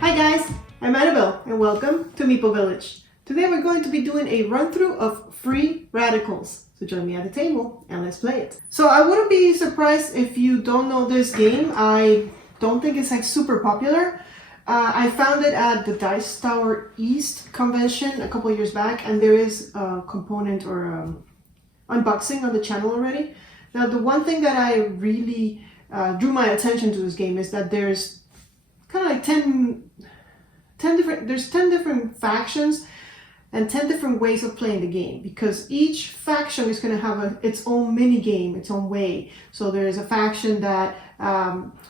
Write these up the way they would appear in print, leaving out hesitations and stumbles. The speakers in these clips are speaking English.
Hi guys, I'm Annabelle and welcome to Meeple Village. Today we're going to be doing a run-through of free radicals. So join me at the table and let's play it. So I wouldn't be surprised if you don't know this game. I don't think it's like super popular. I found it at the Dice Tower East convention a couple years back, and there is a component or unboxing on the channel already. Now the one thing that I really drew my attention to this game is that there's kind of like 10 different factions and 10 different ways of playing the game, because each faction is going to have its own mini game, its own way. So there's a faction that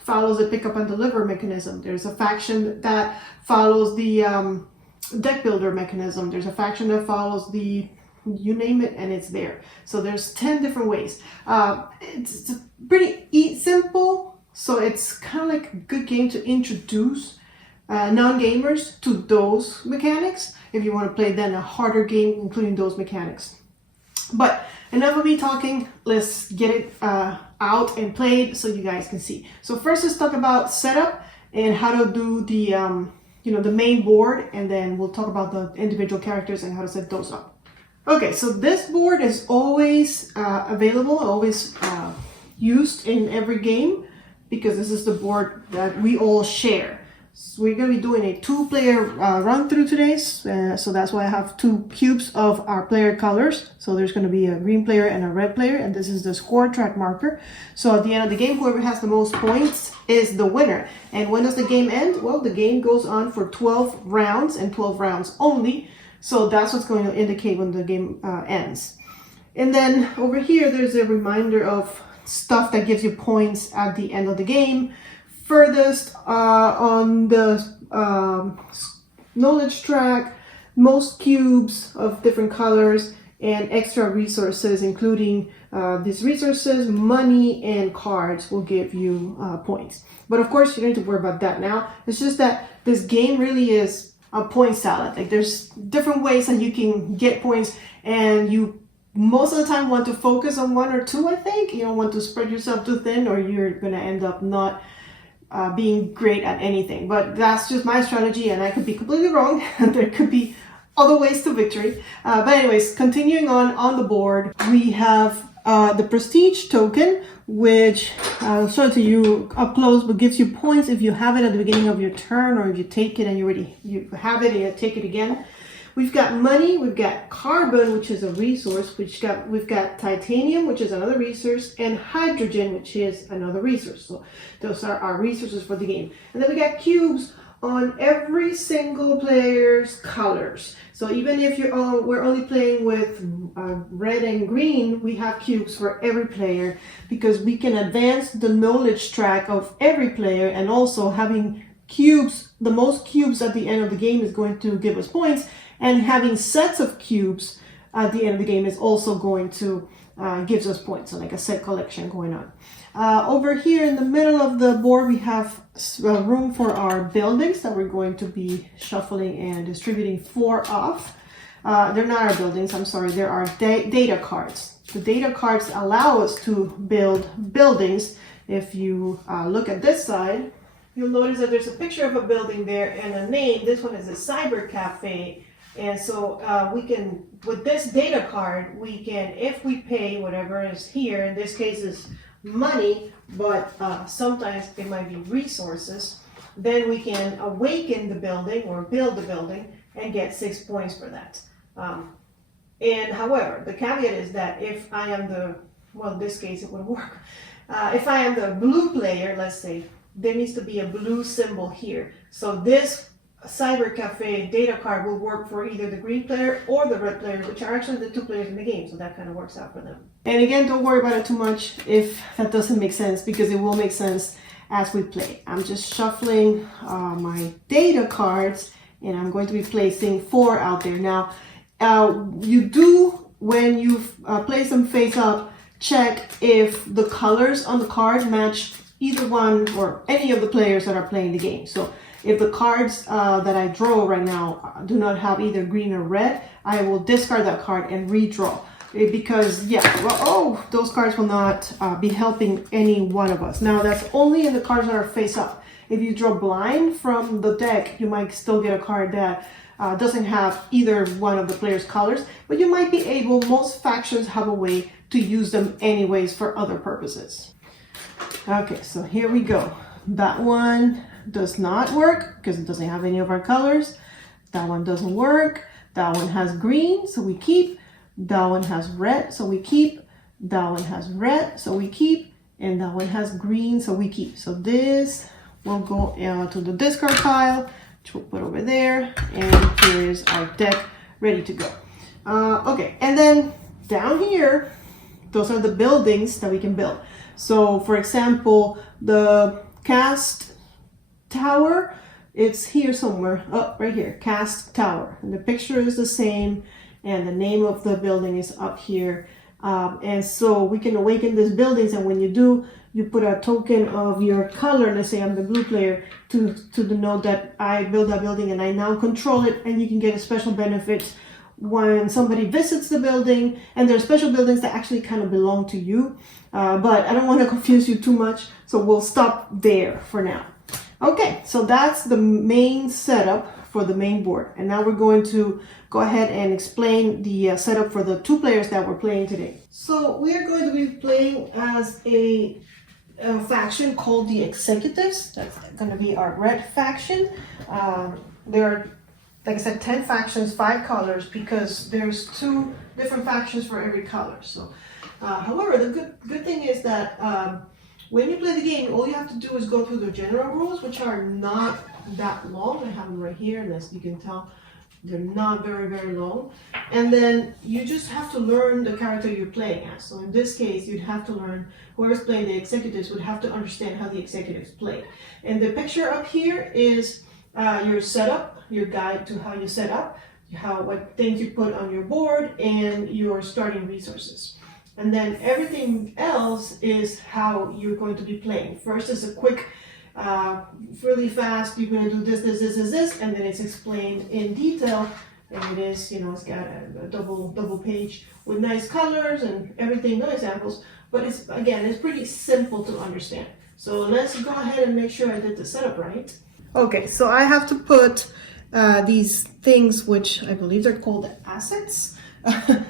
follows the pick up and deliver mechanism. There's a faction that follows the deck builder mechanism. There's a faction that follows the, you name it, and it's there. So there's 10 different ways. It's pretty simple, so it's kind of like a good game to introduce non-gamers to those mechanics if you want to play then a harder game including those mechanics. But enough of me talking, let's get it out and played so you guys can see. So first let's talk about setup and how to do the the main board, and then we'll talk about the individual characters and how to set those up. Okay, so this board is always available, always used in every game, because this is the board that we all share. So we're going to be doing a two-player run-through today, so that's why I have two cubes of our player colors. So there's going to be a green player and a red player, and this is the score track marker. So at the end of the game, whoever has the most points is the winner. And when does the game end? Well, the game goes on for 12 rounds and 12 rounds only. So that's what's going to indicate when the game ends. And then over here, there's a reminder of stuff that gives you points at the end of the game. Furthest on the knowledge track, most cubes of different colors, and extra resources, including these resources, money, and cards will give you points. But of course, you don't need to worry about that now. It's just that this game really is a point salad. Like, there's different ways that you can get points, and you most of the time want to focus on one or two, I think. You don't want to spread yourself too thin, or you're going to end up not being great at anything. But that's just my strategy, and I could be completely wrong. There could be other ways to victory. But anyways, continuing on the board, we have the prestige token, which I'll show it to you up close, but gives you points if you have it at the beginning of your turn, or if you take it and you have it and you take it again. We've got money, we've got carbon, which is a resource, we've got titanium, which is another resource, and hydrogen, which is another resource. So those are our resources for the game. And then we got cubes on every single player's colors. So even if we're only playing with red and green, we have cubes for every player, because we can advance the knowledge track of every player, and also having cubes, the most cubes at the end of the game is going to give us points. And having sets of cubes at the end of the game is also going to gives us points. So like a set collection going on. Over here in the middle of the board, we have room for our buildings that we're going to be shuffling and distributing 4 of. They're not our buildings, I'm sorry, they're our data cards. The data cards allow us to build buildings. If you look at this side, you'll notice that there's a picture of a building there and a name. This one is a cyber cafe. And so we can, with this data card, we can, if we pay whatever is here, in this case is money, but sometimes it might be resources, then we can awaken the building or build the building and get 6 points for that. And however, the caveat is that if I am the, well, in this case it would work. If I am the blue player, let's say, there needs to be a blue symbol here. So this Cyber Cafe data card will work for either the green player or the red player, which are actually the 2 players in the game, so that kind of works out for them. And again, don't worry about it too much if that doesn't make sense, because it will make sense as we play. I'm just shuffling my data cards, and I'm going to be placing 4 out there. Now, you do, when you place them face up, check if the colors on the card match either one or any of the players that are playing the game. So if the cards that I draw right now do not have either green or red, I will discard that card and redraw. Because, yeah, well, those cards will not be helping any one of us. Now, that's only in the cards that are face up. if you draw blind from the deck, you might still get a card that doesn't have either one of the player's colors, but you might be able, most factions have a way to use them anyways for other purposes. Okay, so here we go. That one does not work because it doesn't have any of our colors. That one doesn't work. That one has green, so we keep. That one has red, so we keep. That one has red, so we keep. And that one has green, so we keep. So this will go to the discard pile, which we'll put over there. And here is our deck ready to go. Okay, and then down here, those are the buildings that we can build. So for example, the cast tower, it's here somewhere, oh, right here, cast tower. And the picture is the same and the name of the building is up here. And so we can awaken these buildings, and when you do, you put a token of your color, let's say I'm the blue player, to denote that I build that building and I now control it, and you can get a special benefit when somebody visits the building, and there are special buildings that actually kind of belong to you. But I don't want to confuse you too much, so we'll stop there for now. Okay, so that's the main setup for the main board. And now we're going to go ahead and explain the setup for the 2 players that we're playing today. So we are going to be playing as a faction called the Executives. That's going to be our red faction. There are, like I said, 10 factions, 5 colors, because there's 2 different factions for every color. So, however, the good thing is that when you play the game, all you have to do is go through the general rules, which are not that long. I have them right here, and as you can tell, they're not very, very long. And then you just have to learn the character you're playing as. So in this case, you'd have to learn, whoever's playing the Executives would have to understand how the Executives play. And the picture up here is your setup, your guide to how you set up, what things you put on your board, and your starting resources. And then everything else is how you're going to be playing. First is a quick, really fast, you're going to do this, this, this, this, this, and then it's explained in detail. And it is, it's got a double page with nice colors and everything, no examples. But it's pretty simple to understand. So let's go ahead and make sure I did the setup right. Okay, so I have to put these things, which I believe they're called assets.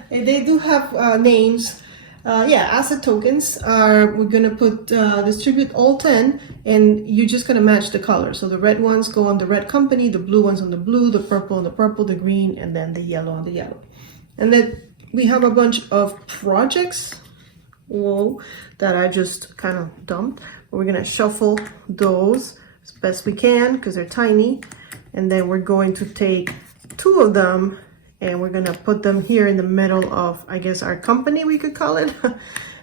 They do have names. Asset tokens we're gonna put distribute all 10, and you're just gonna match the color. So the red ones go on the red company, the blue ones on the blue, the purple on the purple, the green, and then the yellow on the yellow. And then we have a bunch of projects that I just kind of dumped. We're gonna shuffle those as best we can because they're tiny, and then we're going to take 2 of them and we're gonna put them here in the middle of, I guess, our company, we could call it,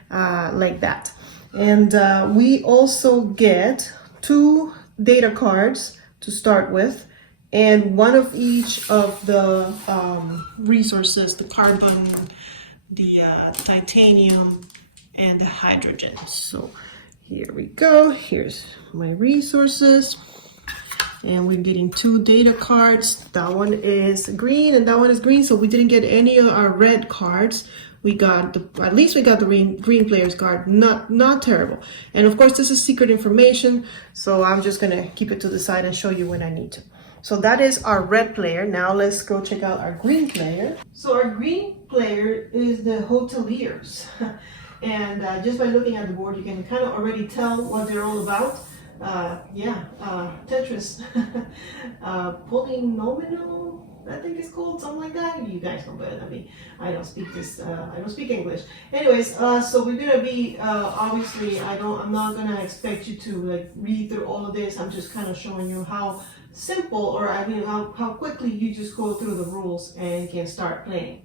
like that. And we also get 2 data cards to start with, and 1 of each of the resources, the carbon, the titanium, and the hydrogen. So here we go, here's my resources. And we're getting 2 data cards. That one is green and that one is green. So we didn't get any of our red cards. We got at least we got the green player's card. Not terrible. And of course, this is secret information. So I'm just gonna keep it to the side and show you when I need to. So that is our red player. Now let's go check out our green player. So our green player is the hoteliers. And just by looking at the board, you can kind of already tell what they're all about. Tetris, polynomial, I think it's called, something like that. You guys know better than me. I don't speak English. Anyways, so we're gonna be, obviously, I'm not gonna expect you to read through all of this. I'm just kind of showing you how simple, or how quickly you just go through the rules and can start playing.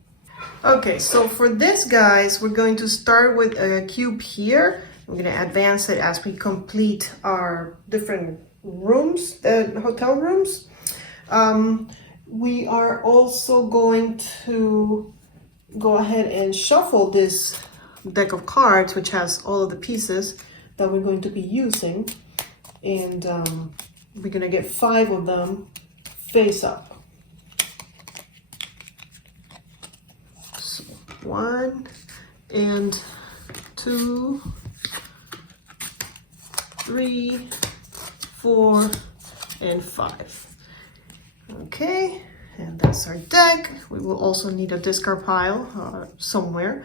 Okay, so for this, guys, we're going to start with a cube here. We're going to advance it as we complete our different rooms, hotel rooms. We are also going to go ahead and shuffle this deck of cards, which has all of the pieces that we're going to be using. And we're going to get 5 of them face up. So 1 and 2, 3, 4, and 5. Okay, and that's our deck. We will also need a discard pile somewhere,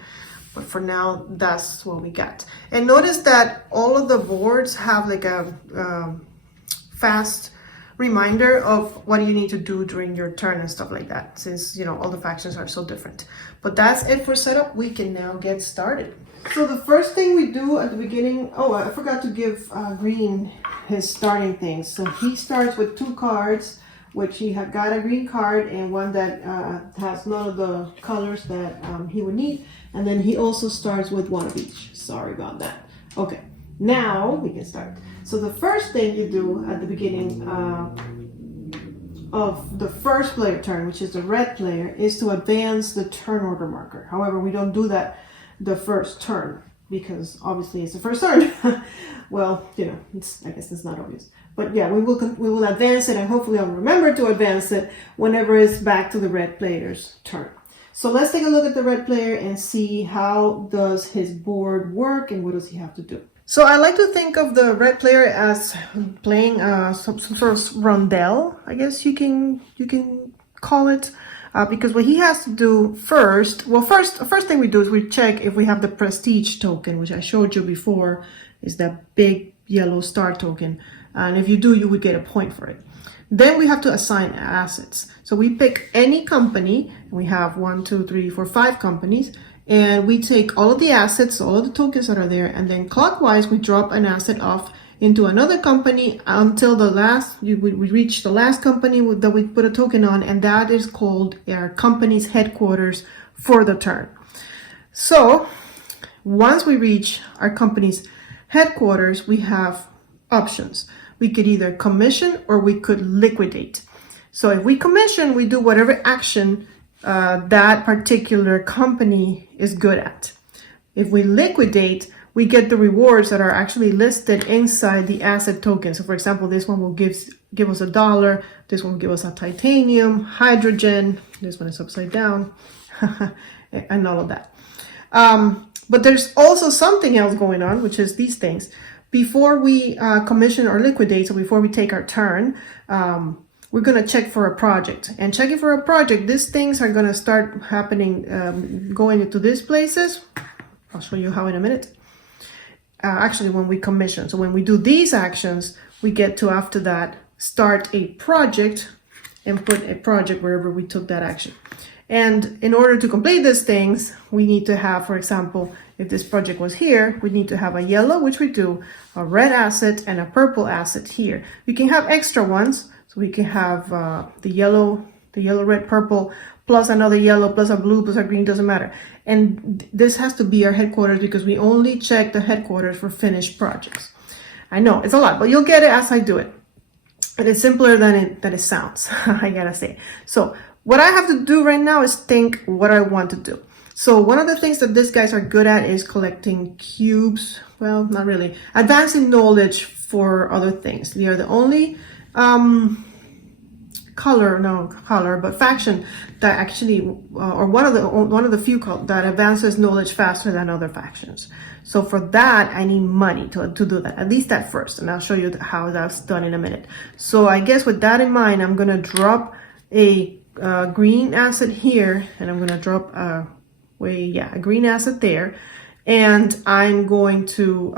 but for now, that's what we got. And notice that all of the boards have like a fast reminder of what you need to do during your turn and stuff like that, since you know all the factions are so different. But that's it for setup. We can now get started. So the first thing we do at the beginning, oh, I forgot to give Green his starting things. So he starts with 2 cards, which he had got a green card and one that has none of the colors that he would need. And then he also starts with 1 of each. Sorry about that. Okay, now we can start. So the first thing you do at the beginning of the first player turn, which is the red player, is to advance the turn order marker. However, we don't do that the first turn because obviously it's the first turn. Well, you know, I guess it's not obvious. But yeah, we will advance it, and hopefully I'll remember to advance it whenever it's back to the red player's turn. So let's take a look at the red player and see how does his board work and what does he have to do. So I like to think of the red player as playing some sort of rondel, I guess you can call it, because what he has to do first, first thing we do is we check if we have the prestige token, which I showed you before, is that big yellow star token, and if you do, you would get a point for it. Then we have to assign assets. So we pick any company, and we have 1, 2, 3, 4, 5 companies. And we take all of the assets, all of the tokens that are there, and then clockwise, we drop an asset off into another company until we reach the last company that we put a token on, and that is called our company's headquarters for the turn. So once we reach our company's headquarters, we have options. We could either commission or we could liquidate. So if we commission, we do whatever action that particular company is good at. If we liquidate, we get the rewards that are actually listed inside the asset token. So for example, this one will give us $1, this one will give us a titanium, hydrogen, this one is upside down, and all of that. But there's also something else going on, which is these things. Before we commission or liquidate, so before we take our turn, we're going to check for a project. And checking for a project, these things are going to start happening, going into these places. I'll show you how in a minute. Actually, when we commission. So when we do these actions, we get to, after that, start a project and put a project wherever we took that action. And in order to complete these things, we need to have, for example, if this project was here, we need to have a yellow, which we do, a red asset, and a purple asset here. We can have extra ones. So we can have the yellow, red, purple, plus another yellow, plus a blue, plus a green, doesn't matter. And this has to be our headquarters because we only check the headquarters for finished projects. I know, it's a lot, but you'll get it as I do it. And it's simpler than it sounds, I gotta say. So what I have to do right now is think what I want to do. So one of the things that these guys are good at is collecting cubes. Well, not really. Advancing knowledge for other things. They are the only faction that actually, or one of the few that advances knowledge faster than other factions. So for that, I need money to do that, at least at first, and I'll show you how that's done in a minute. So I guess with that in mind, I'm gonna drop a green asset here, and I'm gonna drop a green asset there, and I'm going to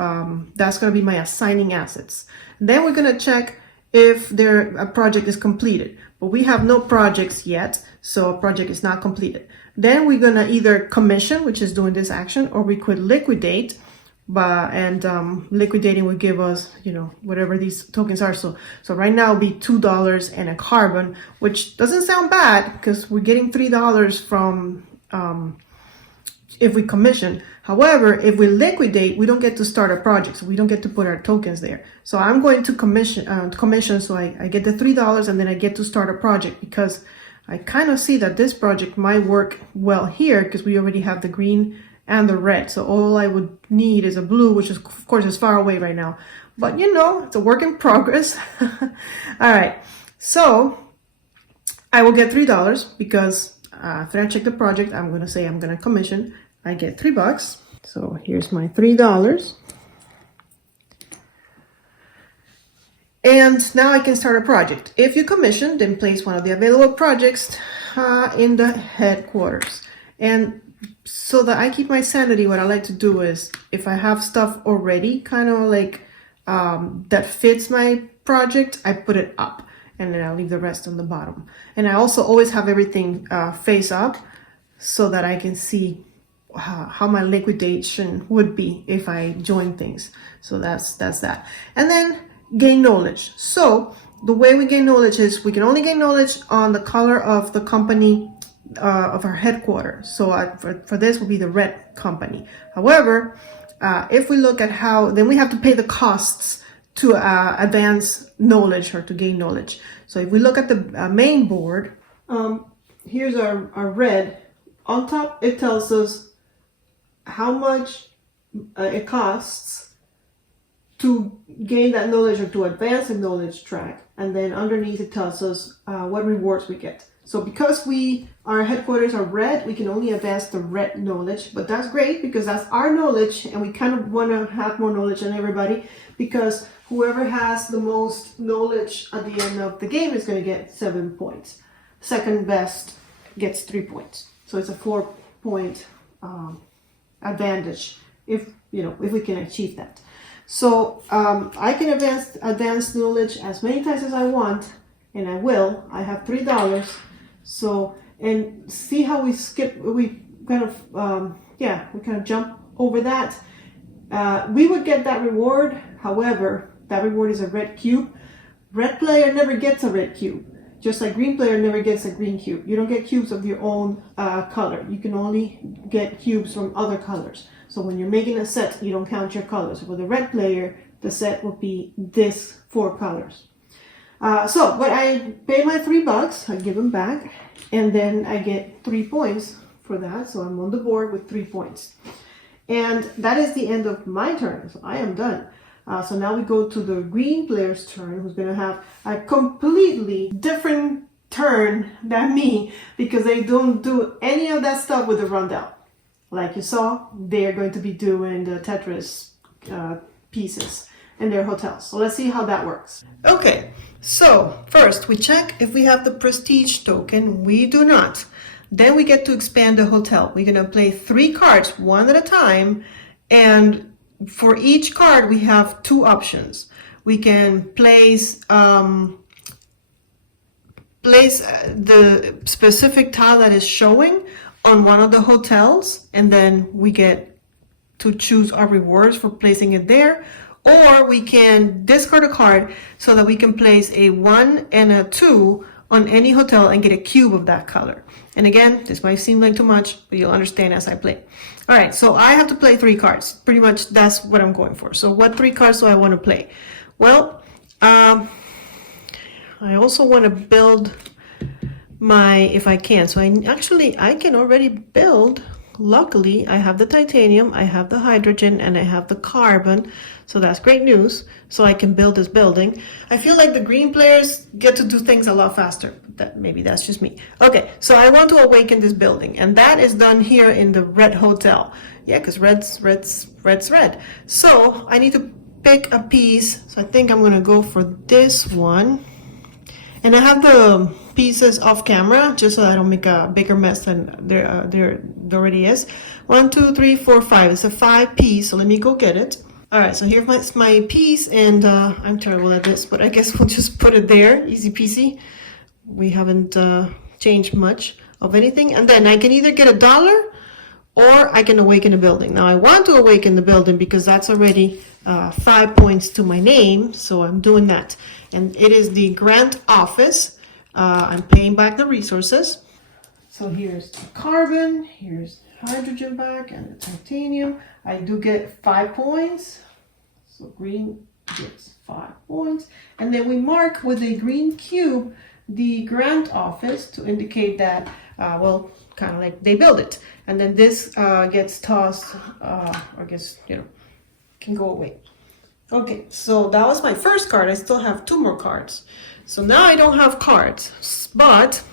that's gonna be my assigning assets. Then we're gonna check if a project is completed, but we have no projects yet, so a project is not completed. Then we're gonna either commission, which is doing this action, or we could liquidate, liquidating would give us, whatever these tokens are. So right now it'll be $2 and a carbon, which doesn't sound bad because we're getting $3 from if we commission. However, if we liquidate, we don't get to start a project, so we don't get to put our tokens there. So I'm going to commission, so I get the $3 and then I get to start a project because I kind of see that this project might work well here because we already have the green and the red. So all I would need is a blue, which is, of course, is far away right now. But it's a work in progress. All right, so I will get $3 because after I check the project, I'm going to say I'm going to commission. I get $3. So here's my $3. And now I can start a project. If you commission, then place one of the available projects in the headquarters. And so that I keep my sanity, what I like to do is, if I have stuff already kind of like that fits my project, I put it up and then I leave the rest on the bottom. And I also always have everything face up so that I can see how my liquidation would be if I join things. So that's that. And then gain knowledge. So the way we gain knowledge is we can only gain knowledge on the color of the company of our headquarters. So for this will be the red company. However, if we look at how, then we have to pay the costs to advance knowledge or to gain knowledge. So if we look at the main board, here's our red. On top, it tells us how much it costs to gain that knowledge or to advance the knowledge track. And then underneath it tells us what rewards we get. So because our headquarters are red, we can only advance the red knowledge, but that's great because that's our knowledge and we kind of want to have more knowledge than everybody, because whoever has the most knowledge at the end of the game is going to get 7 points. Second best gets 3 points. So it's a 4-point advantage if we can achieve that. So I can advance knowledge as many times as I want, and I will. I have $3. So, and see how we kind of jump over that. We would get that reward. However, that reward is a red cube. Red player never gets a red cube. Just like green player never gets a green cube. You don't get cubes of your own color. You can only get cubes from other colors. So when you're making a set, you don't count your colors. For the red player, the set will be this 4 colors. But I pay my $3, I give them back, and then I get 3 points for that. So I'm on the board with 3 points. And that is the end of my turn. So I am done. So now we go to the green player's turn, who's going to have a completely different turn than me because they don't do any of that stuff with the rundown. Like you saw, they're going to be doing the Tetris pieces in their hotels. So let's see how that works. Okay, so first we check if we have the prestige token. We do not. Then we get to expand the hotel. We're going to play 3 cards, one at a time, and for each card, we have 2 options. We can place the specific tile that is showing on one of the hotels, and then we get to choose our rewards for placing it there. Or we can discard a card so that we can place a 1 and a 2 on any hotel and get a cube of that color. And again, this might seem like too much, but you'll understand as I play. All right, so I have to play 3 cards. Pretty much that's what I'm going for. So what 3 cards do I want to play? Well, I also want to build if I can. So I can already build. Luckily, I have the titanium, I have the hydrogen, and I have the carbon. So that's great news. So I can build this building. I feel like the green players get to do things a lot faster. Maybe that's just me. Okay, so I want to awaken this building, and that is done here in the red hotel. Yeah, because red's red. So I need to pick a piece. So I think I'm gonna go for this one. And I have the pieces off camera just so I don't make a bigger mess than there already is. 1, 2, 3, 4, 5. It's a 5 piece, so let me go get it. All right, so here's my piece, and I'm terrible at this, but I guess we'll just put it there, easy peasy. We haven't changed much of anything. And then I can either get $1 or I can awaken a building. Now I want to awaken the building because that's already 5 points to my name, so I'm doing that. And it is the grant office. I'm paying back the resources. So here's the carbon, here's hydrogen back, and the titanium. I do get 5 points. So green gets 5 points. And then we mark with a green cube the grant office to indicate that, kind of like they build it. And then this gets tossed, or gets, can go away. Okay, so that was my first card. I still have 2 more cards. So now I don't have cards, but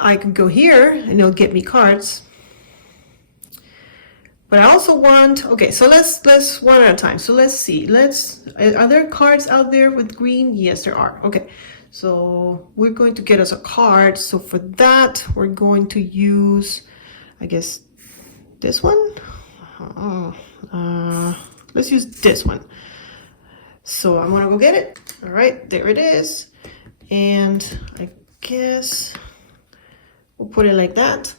I can go here and it'll get me cards. But I also want, okay, so let's one at a time. So let's see, are there cards out there with green? Yes, there are. Okay, so we're going to get us a card. So for that, we're going to use, I guess, this one. Let's use this one. So I'm gonna go get it. All right, there it is. And I guess we'll put it like that.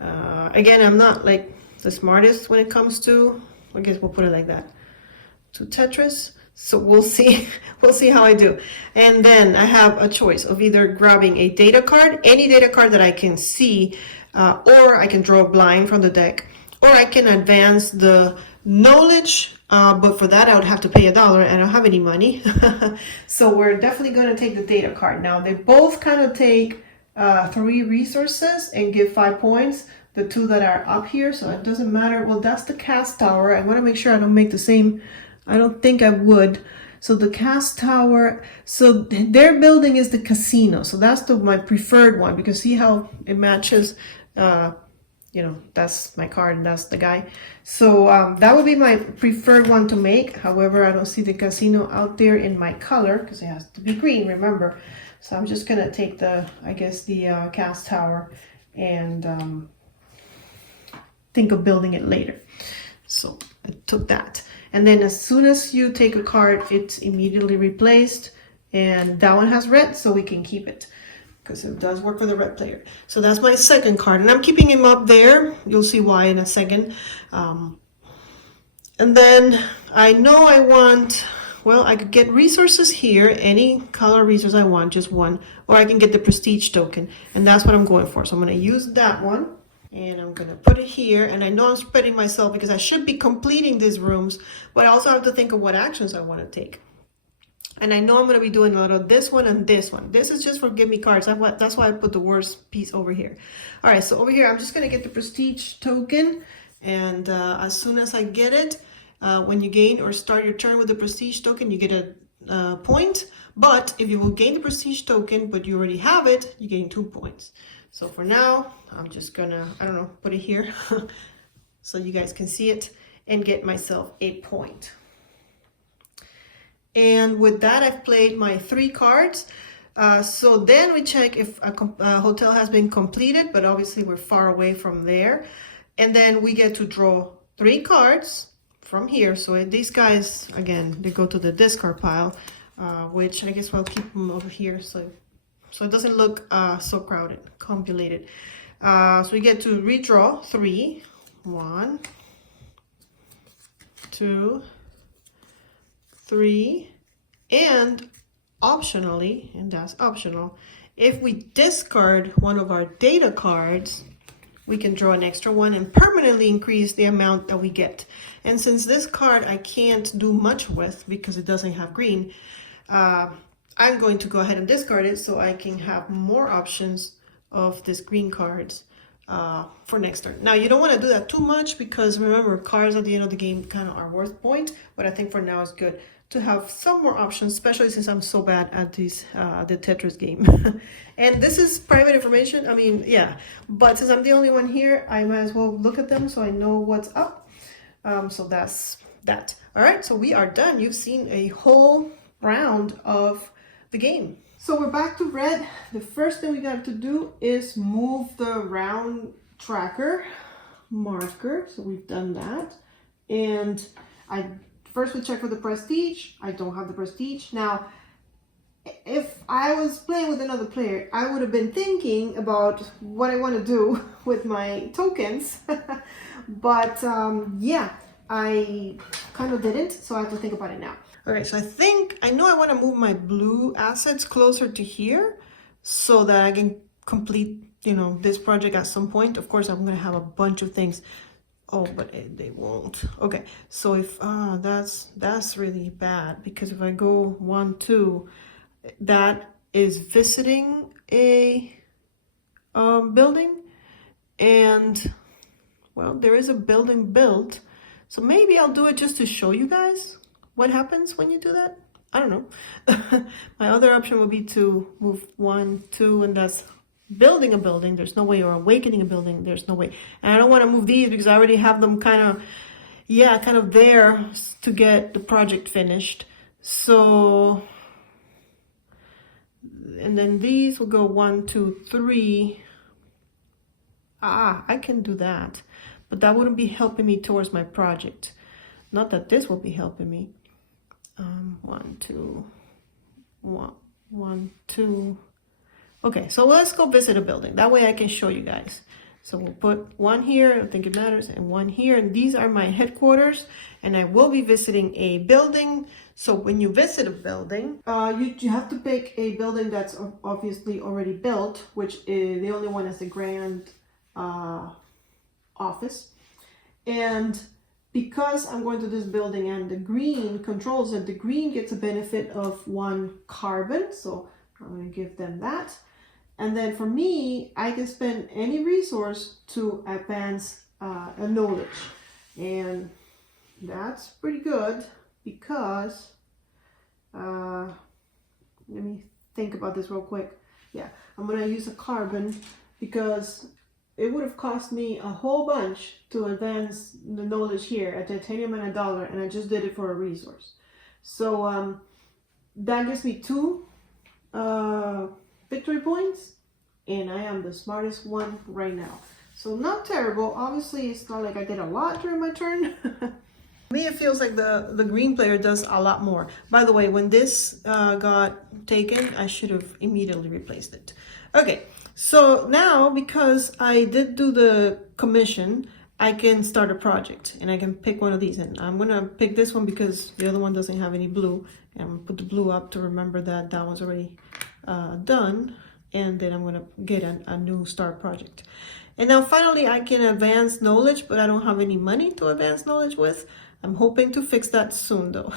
Again, I'm not like the smartest when it comes to, I guess we'll put it like that, to Tetris. So we'll see, we'll see how I do. And then I have a choice of either grabbing a data card, any data card that I can see, or I can draw a blind from the deck, or I can advance the knowledge, but for that I would have to pay $1 and I don't have any money. So we're definitely going to take the data card. Now they both kind of take 3 resources and give 5 points. The 2 that are up here, so it doesn't matter. Well, that's the cast tower. I want to make sure I don't make the same. I don't think I would. So the cast tower, so their building is the casino. So that's my preferred one, because see how it matches, you know, that's my card and that's the guy. So that would be my preferred one to make. However, I don't see the casino out there in my color because it has to be green, remember. So I'm just gonna take the, I guess, the cast tower and think of building it later. So I took that. And then as soon as you take a card, it's immediately replaced. And that one has red, so we can keep it, because it does work for the red player. So that's my second card, and I'm keeping him up there. You'll see why in a second. And then I know I want, well, I could get resources here, any color resource I want, just one, or I can get the prestige token, and that's what I'm going for. So I'm going to use that one, and I'm going to put it here. And I know I'm spreading myself because I should be completing these rooms, but I also have to think of what actions I want to take. And I know I'm going to be doing a lot of this one and this one. This is just for give me cards. That's why I put the worst piece over here. All right, so over here, I'm just going to get the prestige token. And as soon as I get it, when you gain or start your turn with the prestige token, you get a point. But if you will gain the prestige token, but you already have it, you gain 2 points. So for now, I'm just going to, I don't know, put it here so you guys can see it and get myself a point. And with that, I've played my 3 cards. So then we check if a hotel has been completed, but obviously we're far away from there. And then we get to draw 3 cards from here. So these guys, again, they go to the discard pile, which I guess we'll keep them over here so it doesn't look so crowded, compulated. So we get to redraw 3. 1, 2, 3, and optionally, and that's optional, if we discard one of our data cards, we can draw an extra one and permanently increase the amount that we get. And since this card I can't do much with because it doesn't have green, I'm going to go ahead and discard it so I can have more options of these green cards for next turn. Now, you don't want to do that too much because remember, cards at the end of the game kind of are worth point, but I think for now it's good to have some more options, especially since I'm so bad at these the Tetris game. And this is private information, I mean, yeah, but since I'm the only one here, I might as well look at them so I know what's up. So that's that. All right, so we are done. You've seen a whole round of the game. So we're back to red. The first thing we got to do is move the round tracker marker. So we've done that. And first we check for the prestige. I don't have the prestige. Now, if I was playing with another player, I would have been thinking about what I want to do with my tokens. But yeah, I kind of didn't, so I have to think about it now. Okay, so I know I want to move my blue assets closer to here so that I can complete, you know, this project at some point. Of course, I'm going to have a bunch of things. Oh, but they won't. Okay, so if, that's really bad because if I go 1, 2, that is visiting a building, and well, there is a building built. So maybe I'll do it just to show you guys what happens when you do that. I don't know. My other option would be to move 1, 2, and that's building a building, there's no way, or awakening a building, there's no way. And I don't want to move these because I already have them kind of there to get the project finished. So, and then these will go 1, 2, 3. I can do that, but that wouldn't be helping me towards my project. Not that this will be helping me. 1, 2, 1, 2. Okay, so let's go visit a building. That way I can show you guys. So we'll put one here, I think it matters, and one here. And these are my headquarters, and I will be visiting a building. So when you visit a building, you have to pick a building that's obviously already built, which is the only one is the grand office. And because I'm going to this building and the green controls it, the green gets a benefit of 1 carbon. So I'm going to give them that. And then for me, I can spend any resource to advance a knowledge. And that's pretty good because, let me think about this real quick. Yeah, I'm going to use a carbon because it would have cost me a whole bunch to advance the knowledge here, a titanium and $1, and I just did it for a resource. So that gives me 2 victory points, and I am the smartest one right now. So not terrible. Obviously, it's not like I did a lot during my turn. To me, it feels like the green player does a lot more. By the way, when this got taken, I should have immediately replaced it. Okay, so now because I did do the commission, I can start a project and I can pick one of these. And I'm gonna pick this one because the other one doesn't have any blue. And I'm gonna put the blue up to remember that that one's already done. And then I'm gonna get a new start project. And now finally I can advance knowledge, but I don't have any money to advance knowledge with. I'm hoping to fix that soon though.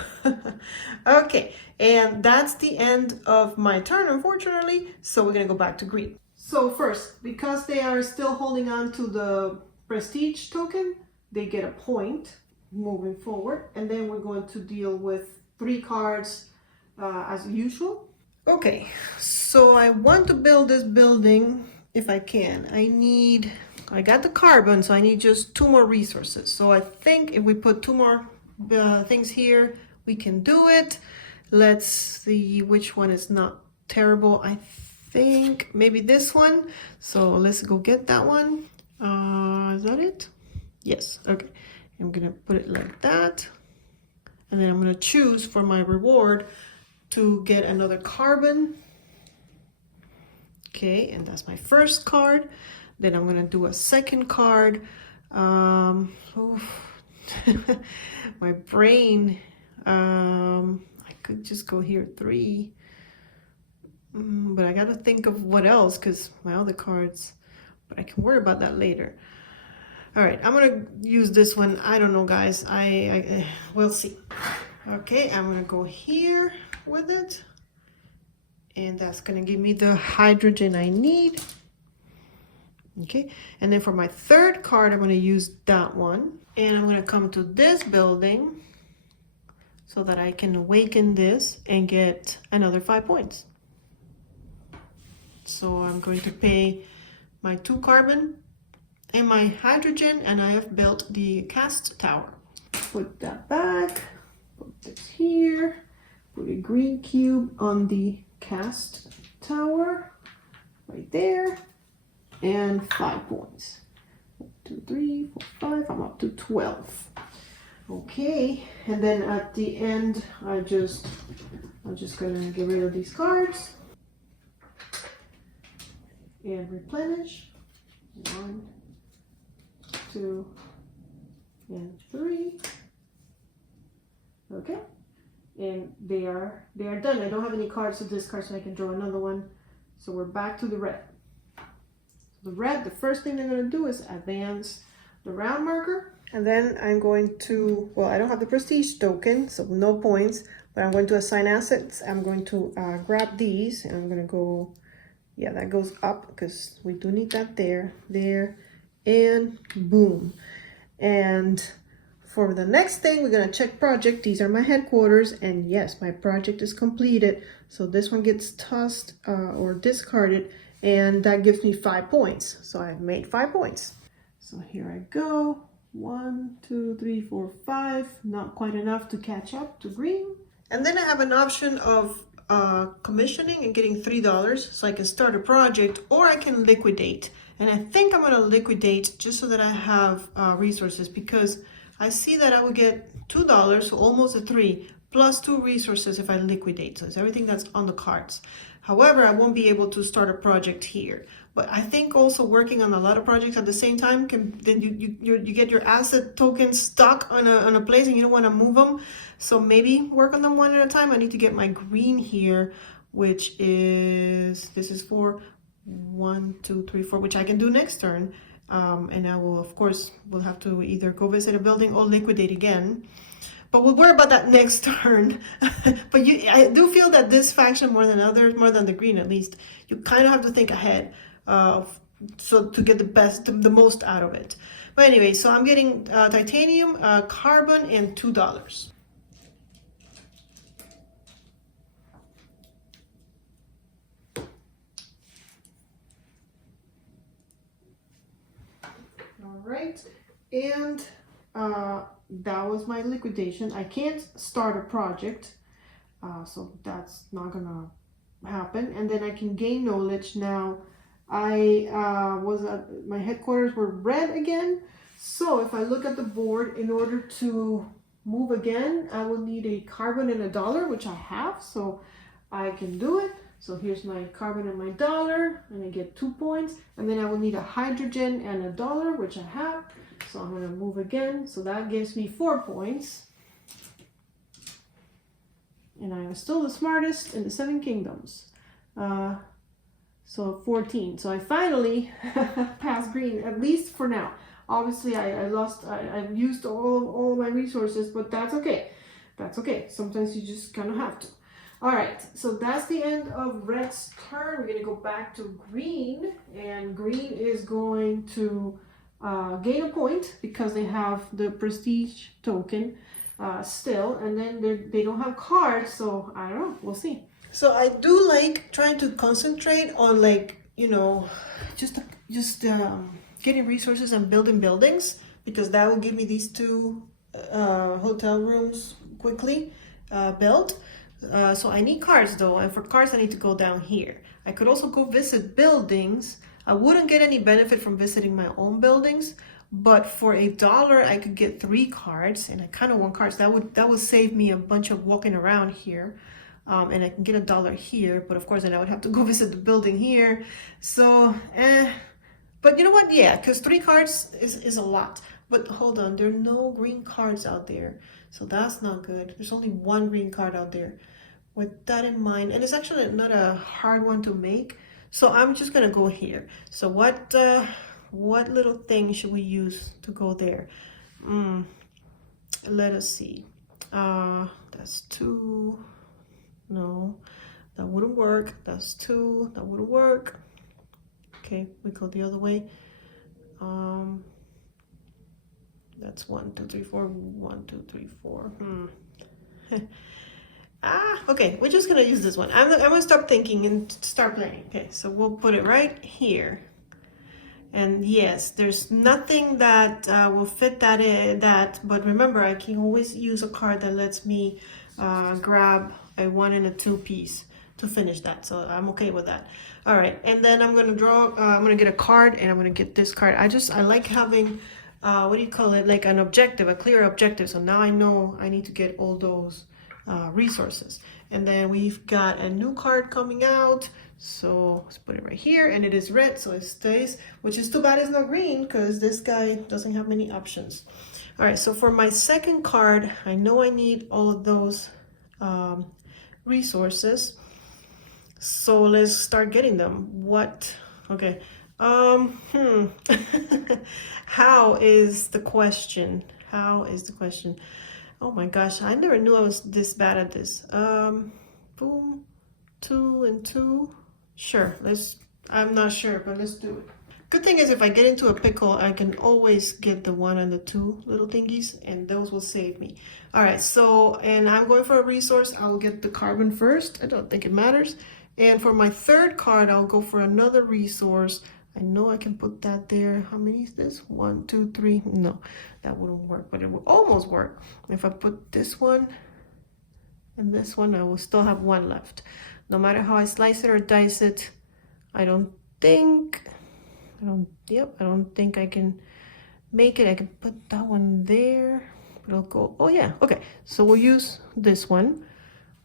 Okay, and that's the end of my turn, unfortunately. So we're gonna go back to green. So first, because they are still holding on to the prestige token, they get a point moving forward. And then we're going to deal with 3 cards as usual. Okay, so I want to build this building if I can. I got the carbon, so I need just 2 more resources. So I think if we put 2 more things here, we can do it. Let's see which one is not terrible. I think maybe this one. So let's go get that one. Is that it? Yes, okay. I'm gonna put it like that. And then I'm gonna choose for my reward to get another carbon. Okay, and that's my first card. Then I'm gonna do a second card. My brain, I could just go here 3. But I gotta think of what else, because my other cards, but I can worry about that later. All right, I'm gonna use this one. I don't know, guys. We'll see. Okay, I'm gonna go here with it. And that's gonna give me the hydrogen I need. Okay, and then for my third card, I'm gonna use that one. And I'm gonna come to this building so that I can awaken this and get another 5 points. So I'm going to pay my 2 carbon and my hydrogen, and I have built the cast tower. Put that back, put this here, put a green cube on the cast tower, right there, and 5 points. 1, 2, 3, 4, 5, I'm up to 12. Okay, and then at the end, I'm just gonna get rid of these cards and replenish. 1, 2, and 3. Okay, and they are done. I don't have any cards to discard, so I can draw another one. So we're back to the red. The red, the first thing they're going to do is advance the round marker. And then I'm going to, well, I don't have the prestige token, so no points, but I'm going to assign assets. I'm going to grab these, and I'm going to go, yeah, that goes up because we do need that there, and boom. And for the next thing, we're going to check project. These are my headquarters, and yes, my project is completed. So this one gets tossed or discarded, and that gives me 5 points. So I've made 5 points. So here I go. 1, 2, 3, 4, 5. Not quite enough to catch up to green. And then I have an option of commissioning and getting $3 so I can start a project, or I can liquidate. And I think I'm gonna liquidate just so that I have resources, because I see that I would get $2, so almost a 3, plus 2 resources if I liquidate. So it's everything that's on the cards. However, I won't be able to start a project here. But I think also working on a lot of projects at the same time can, then you get your asset tokens stuck on a place and you don't want to move them. So maybe work on them one at a time. I need to get my green here, which is, this is for 1, 2, 3, 4, which I can do next turn. And I will, of course, will have to either go visit a building or liquidate again. But we'll worry about that next turn. But I do feel that this faction more than others, more than the green at least, you kind of have to think ahead so to get the most out of it. But anyway, so I'm getting titanium, carbon, and $2. All right, and that was my liquidation. I can't start a project, so that's not gonna happen. And then I can gain knowledge. Now I was at my headquarters were red again, so if I look at the board, in order to move again, I will need a carbon and $1, which I have, so I can do it. So here's my carbon and my $1, and I get 2 points. And then I will need a hydrogen and $1, which I have. So I'm gonna move again. So that gives me 4 points. And I am still the smartest in the 7 kingdoms. So 14. So I finally passed green, at least for now. Obviously I've used all my resources, but that's okay. That's okay. Sometimes you just kind of have to. All right, so that's the end of red's turn. We're gonna go back to green, and green is going to gain a point because they have the prestige token still, and then they don't have cards, so I don't know, we'll see. So I do like trying to concentrate on, like, you know, just getting resources and building buildings, because that will give me these 2 hotel rooms quickly built. So I need cards though, and for cards I need to go down here. I could also go visit buildings. I wouldn't get any benefit from visiting my own buildings, but for $1 I could get 3 cards, and I kind of want cards. That would save me a bunch of walking around here, and I can get $1 here. But of course, then I would have to go visit the building here. So, but you know what? Yeah, because 3 cards is a lot. But hold on, there are no green cards out there, so that's not good. There's only 1 green card out there. With that in mind, and it's actually not a hard one to make, so I'm just gonna go here. So what little thing should we use to go there? Let us see. That's 2. No, that wouldn't work. That's 2. That wouldn't work. Okay, we go the other way. That's 1, 2, 3, 4. 1, 2, 3, 4. Okay, we're just gonna use this one. I'm gonna stop thinking and start playing. Okay, so we'll put it right here. And yes, there's nothing that will fit that, but remember, I can always use a card that lets me grab a 1 and a 2 piece to finish that, so I'm okay with that. All right, and then I'm gonna draw, I'm gonna get a card, and I'm gonna get this card. I like having, what do you call it, like an objective, a clear objective. So now I know I need to get all those resources. And then we've got a new card coming out, so let's put it right here, and it is red, so it stays, which is too bad it's not green, because this guy doesn't have many options. All right, so for my second card, I know I need all of those resources, so let's start getting them. Okay, how is the question? Oh my gosh, I never knew I was this bad at this. Boom, 2 and 2. Sure, I'm not sure, but let's do it. Good thing is, if I get into a pickle, I can always get the 1 and the 2 little thingies, and those will save me. All right, so, and I'm going for a resource. I'll get the carbon first. I don't think it matters. And for my third card, I'll go for another resource. I know I can put that there. How many is this? 1, 2, 3. No, that wouldn't work, but it would almost work. If I put this one and this one, I will still have one left. No matter how I slice it or dice it, I don't think I can make it. I can put that one there. It'll go, oh yeah, okay. So we'll use this one.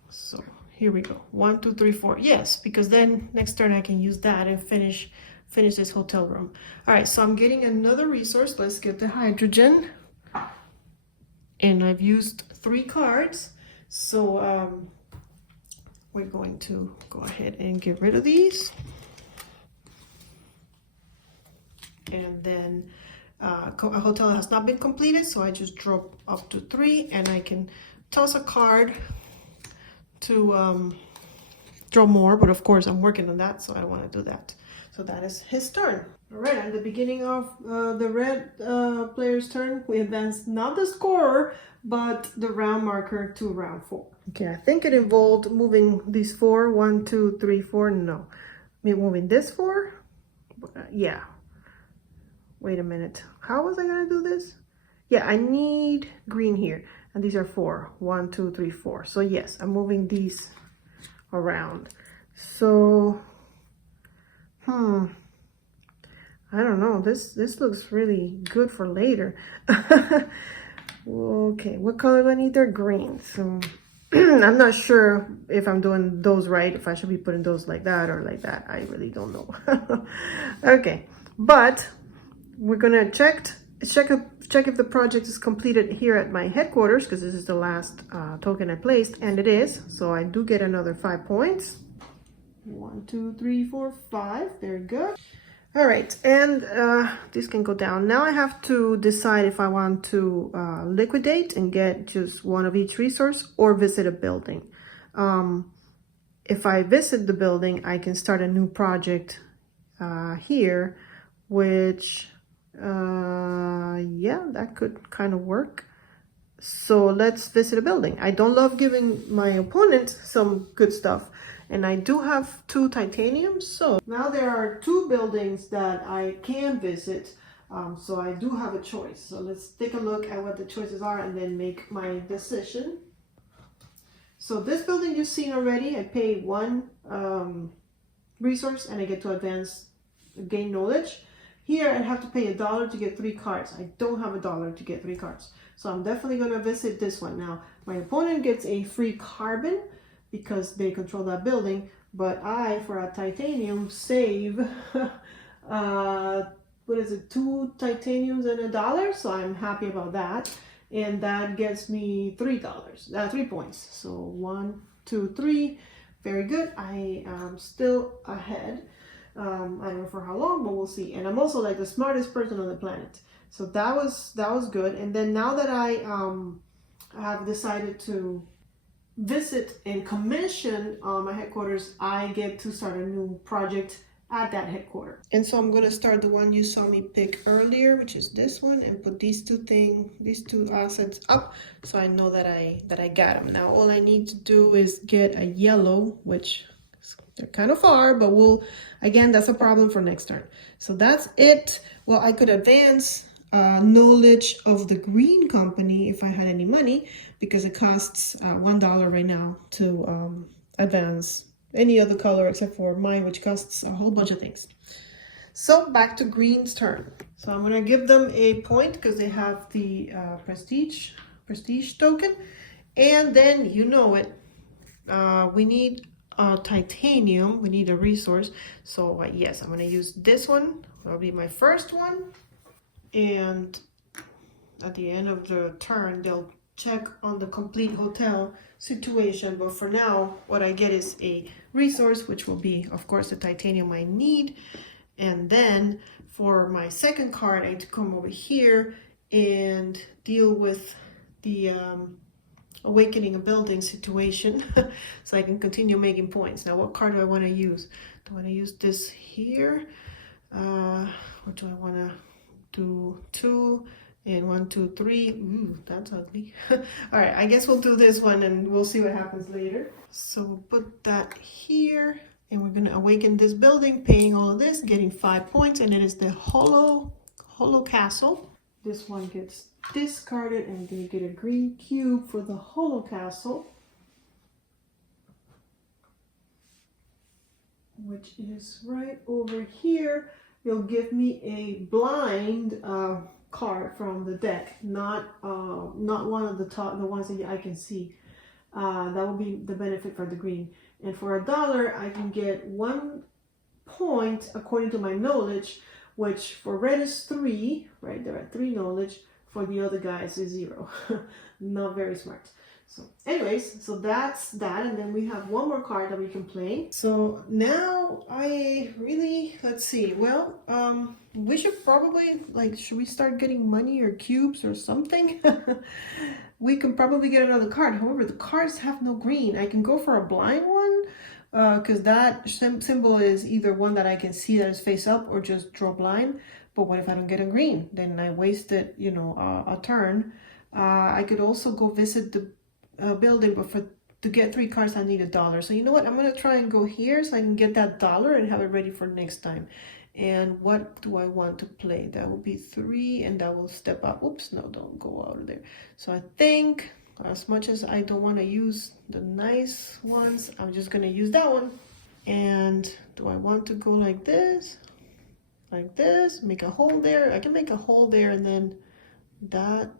So here we go. 1, 2, 3, 4. Yes, because then next turn I can use that and finish this hotel room. All right, so I'm getting another resource. Let's get the hydrogen. And I've used 3 cards. So we're going to go ahead and get rid of these. And then a hotel has not been completed, so I just drop up to 3, and I can toss a card to draw more, but of course I'm working on that, so I don't want to do that. So that is his turn. All right, at the beginning of the red player's turn, we advanced not the scorer, but the round marker to round 4. Okay, I think it involved moving these 4, 1, 2, 3, 4. No, moving this 4. Yeah. Wait a minute. How was I gonna do this? Yeah, I need green here, and these are 4. 1, 2, 3, 4. So yes, I'm moving these around. So, I don't know. This looks really good for later. Okay, what color do I need there? Green. So I'm not sure if I'm doing those right, if I should be putting those like that or like that. I really don't know. Okay, but we're gonna check if the project is completed here at my headquarters, because this is the last token I placed, and it is. So I do get another 5 points. 1, 2, 3, 4, 5. Very good. All right, and this can go down. Now I have to decide if I want to liquidate and get just one of each resource, or visit a building. If I visit the building, I can start a new project here, which yeah, that could kind of work. So let's visit a building. I don't love giving my opponent some good stuff, and I do have 2 titaniums. So now there are 2 buildings that I can visit. So I do have a choice. So let's take a look at what the choices are and then make my decision. So this building you've seen already, I pay 1 resource and I get to gain knowledge. Here I have to pay $1 to get 3 cards. I don't have $1 to get 3 cards. So I'm definitely going to visit this one. Now, my opponent gets a free carbon because they control that building, but I, for a titanium, save, what is it, 2 titaniums and $1? So I'm happy about that. And that gets me $3, 3 points. So 1, 2, 3. Very good. I am still ahead. I don't know for how long, but we'll see. And I'm also like the smartest person on the planet. So that was good. And then now that I have decided to visit and commission my headquarters, I get to start a new project at that headquarters. And so I'm going to start the one you saw me pick earlier, which is this one, and put these 2 assets up, so I know that I got them. Now all I need to do is get a yellow, which they're kind of far, but again, that's a problem for next turn. So that's it. Well, I could advance knowledge of the green company if I had any money, because it costs $1 right now to advance any other color except for mine, which costs a whole bunch of things. So back to green's turn. So I'm gonna give them a point because they have the prestige token, and then you know it, we need titanium, we need a resource. So yes, I'm going to use this one. That'll be my first one, and at the end of the turn they'll check on the complete hotel situation. But for now, what I get is a resource, which will be, of course, the titanium I need. And then for my second card, I need to come over here and deal with the awakening a building situation so I can continue making points. Now, what card do I want to use? Do I want to use this here? Or do I want to do 2 and 1, 2, 3? Ooh, that's ugly. All right, I guess we'll do this one and we'll see what happens later. So we'll put that here, And we're gonna awaken this building, paying all of this, getting 5 points, and it is the hollow castle. This one gets discarded, and then you get a green cube for the hollow castle, which is right over here. You'll give me a blind card from the deck, not one of the ones that I can see. That will be the benefit for the green. And for $1, I can get 1 point according to my knowledge, which for red is 3, right? They're at 3 knowledge. For the other guys is 0. Not very smart. So anyways, so that's that. And then we have one more card that we can play. So now let's see. Well, we should probably, should we start getting money or cubes or something? We can probably get another card. However, the cards have no green. I can go for a blind one, because that symbol is either one that I can see that is face up or just draw blind. But what if I don't get a green? Then I wasted, a turn. I could also go visit the building, but to get 3 cards I need $1. So you know what, I'm gonna try and go here so I can get that $1 and have it ready for next time. And what do I want to play? That will be 3, and that will step up. Oops, no, don't go out of there. So I think, as much as I don't want to use the nice ones, I'm just gonna use that one. And do I want to go like this, make a hole there? I can make a hole there, and then that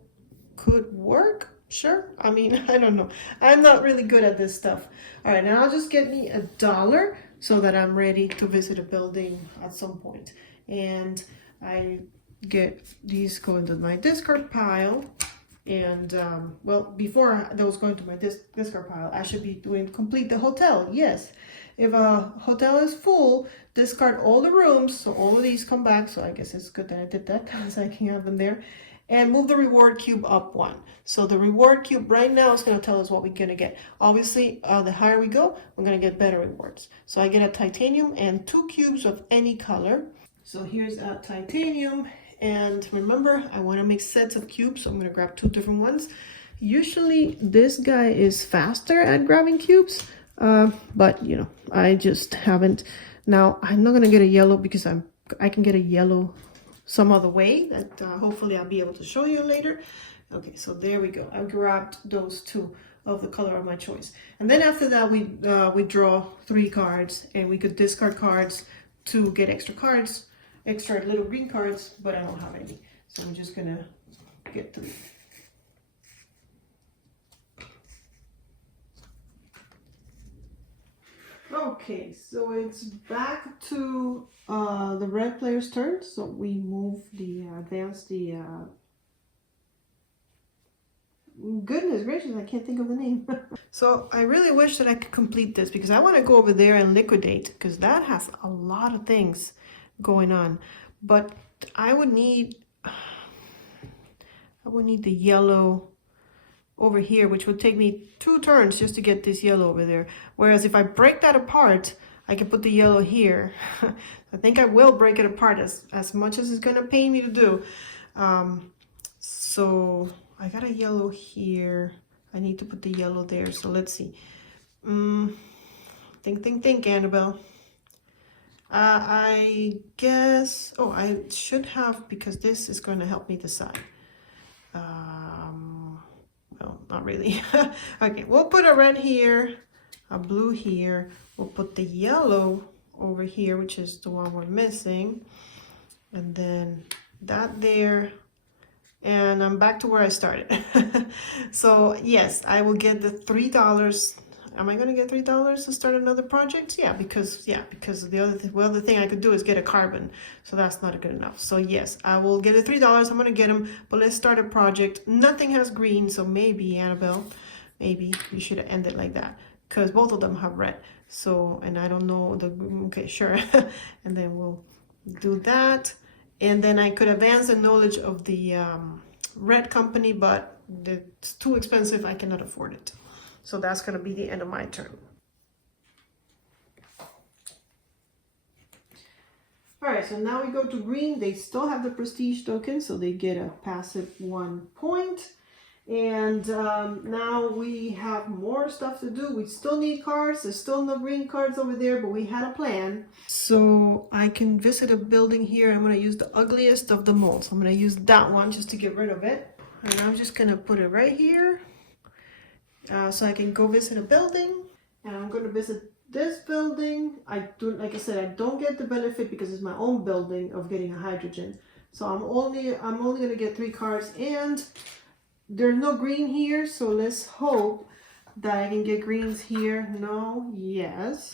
could work. Sure. I mean, I don't know. I'm not really good at this stuff. All right, now I'll just get me $1 so that I'm ready to visit a building at some point. And I get these go into my discard pile. And well, before those go into my discard pile, I should be doing complete the hotel. Yes. If a hotel is full, discard all the rooms. So all of these come back. So I guess it's good that I did that because I can have them there. And move the reward cube up 1. So the reward cube right now is going to tell us what we're going to get. Obviously, the higher we go, we're going to get better rewards. So I get a titanium and 2 cubes of any color. So here's a titanium. And remember, I want to make sets of cubes. So I'm going to grab 2 different ones. Usually this guy is faster at grabbing cubes. But, I just haven't. Now, I'm not going to get a yellow because I can get a yellow some other way that hopefully I'll be able to show you later. Okay, so there we go. I grabbed those 2 of the color of my choice. And then after that, we draw 3 cards, and we could discard cards to get extra little green cards, but I don't have any. So I'm just gonna get 3. Okay, so it's back to the red player's turn. So we move goodness gracious, I can't think of the name. So I really wish that I could complete this because I want to go over there and liquidate, because that has a lot of things going on. But I would need the yellow over here, which would take me 2 turns just to get this yellow over there. Whereas if I break that apart, I can put the yellow here. I think I will break it apart as much as it's gonna pain me to do. So I got a yellow here. I need to put the yellow there. So let's see. Think, Annabelle. I guess, I should have, because this is going to help me decide. Well, not really. Okay, we'll put a red here, a blue here. We'll put the yellow over here, which is the one we're missing. And then that there. And I'm back to where I started. So yes, I will get the $3. Am I going to get $3 to start another project? Yeah, because the other thing I could do is get a carbon. So that's not good enough. So yes, I will get the $3. I'm going to get them, but let's start a project. Nothing has green, so maybe, Annabelle, maybe you should end it like that, because both of them have red. So, and I don't know okay, sure. And then we'll do that. And then I could advance the knowledge of the red company, but it's too expensive. I cannot afford it. So that's going to be the end of my turn. All right, so now we go to green. They still have the prestige token, so they get a passive 1 point. And now we have more stuff to do. We still need cards. There's still no green cards over there, but we had a plan. So I can visit a building here. I'm going to use the ugliest of the molds. I'm going to use that one just to get rid of it. And I'm just going to put it right here so I can go visit a building. And I'm going to visit this building. Like I said, I don't get the benefit because it's my own building of getting a hydrogen. So I'm only going to get 3 cards, and there's no green here, so let's hope that I can get greens here. No, yes,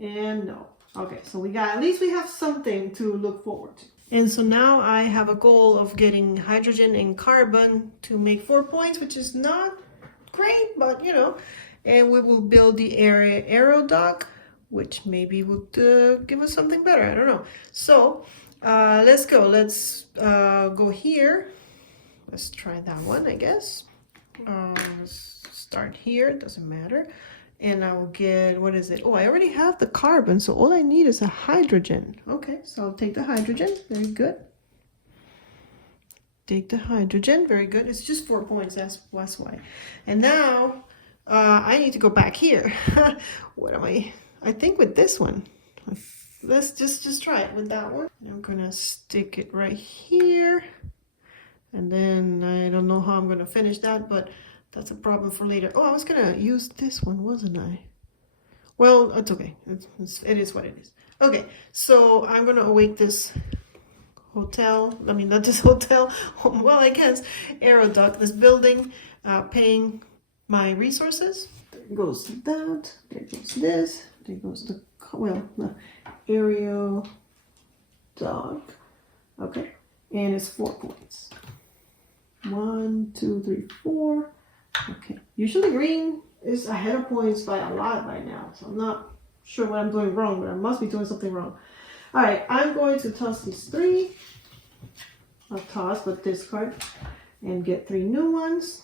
and no. Okay, so we got, at least we have something to look forward to. And so now I have a goal of getting hydrogen and carbon to make 4 points, which is not great, but you know. And we will build the aero dock, which maybe would give us something better. I don't know. So let's go. Let's go here. Let's try that one, I guess. Let's start here, it doesn't matter. And I will get, what is it? Oh, I already have the carbon, so all I need is a hydrogen. Okay, so I'll take the hydrogen, very good. Take the hydrogen, very good. It's just 4 points, that's why. And now, I need to go back here. What am I think with this one. Let's just try it with that one. I'm gonna stick it right here. And then I don't know how I'm going to finish that, but that's a problem for later. Oh, I was going to use this one, wasn't I? Well, it's okay. It is what it is. Okay, so I'm going to await this hotel. I mean, not this hotel. Well, I guess aeroduct, this building, paying my resources. There goes that. There goes this. There goes the, well, the aerial dock. Okay, and it's 4 points. 1, 2, 3, 4. Okay. Usually green is ahead of points by a lot by now, so I'm not sure what I'm doing wrong, but I must be doing something wrong. All right, I'm going to toss these 3. I'll toss, but discard and get 3 new ones.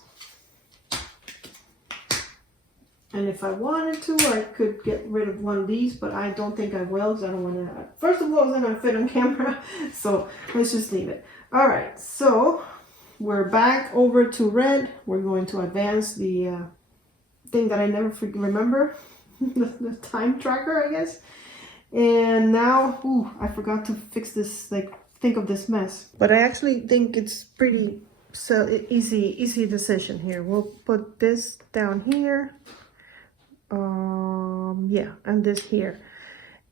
And if I wanted to, I could get rid of one of these, but I don't think I will because I don't want to. First of all, it's not going to fit on camera, so let's just leave it. All right, so we're back over to red. We're going to advance the thing that I never remember, the time tracker, I guess. And now, ooh, I forgot to fix this, like, think of this mess. But I actually think it's pretty easy decision here. We'll put this down here. Yeah, and this here.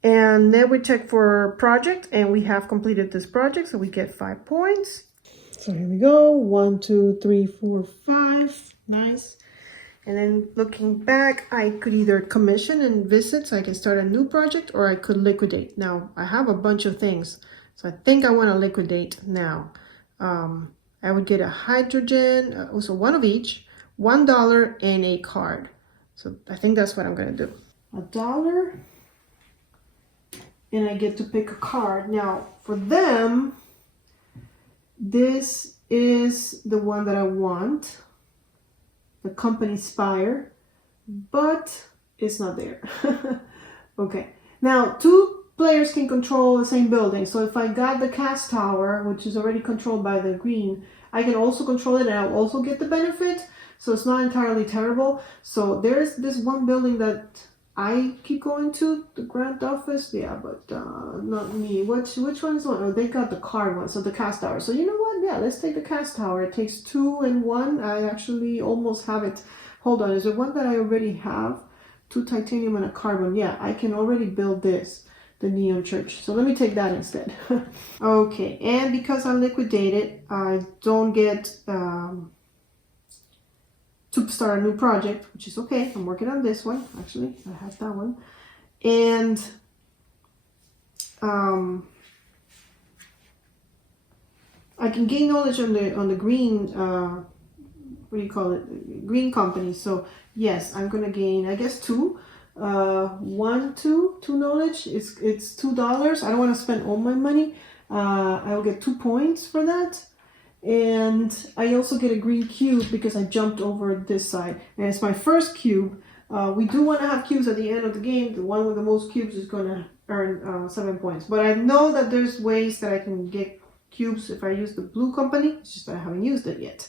And then we check for project, and we have completed this project, so we get 5 points. So here we go, 1, 2, 3, 4, 5, nice. And then looking back, I could either commission and visit so I can start a new project, or I could liquidate. Now, I have a bunch of things, so I think I want to liquidate now. I would get a hydrogen, also 1 of each, $1 and a card. So I think that's what I'm going to do. $1, and I get to pick a card. Now, for them, this is the one that I want, the company Spire, but it's not there. Okay, now 2 players can control the same building. So if I got the cast tower, which is already controlled by the green, I can also control it and I'll also get the benefit. So it's not entirely terrible. So there's this one building that I keep going to, the Grand Office, yeah, but not me. Which one's one? Oh, they got the card one, so the cast tower. So you know what? Yeah, let's take the cast tower. It takes 2 and 1. I actually almost have it. Hold on, is there one that I already have? 2 titanium and a carbon. Yeah, I can already build this, the neon church. So let me take that instead. Okay, and because I liquidated, I don't get to start a new project, which is okay. I'm working on this one. Actually, I have that one. And I can gain knowledge on the green, what do you call it? Green company. So yes, I'm gonna gain, I guess 2. 2 knowledge. It's $2. I don't want to spend all my money. I will get 2 points for that. And I also get a green cube because I jumped over this side. And it's my first cube. We do want to have cubes at the end of the game. The one with the most cubes is going to earn 7 points. But I know that there's ways that I can get cubes if I use the blue company. It's just that I haven't used it yet.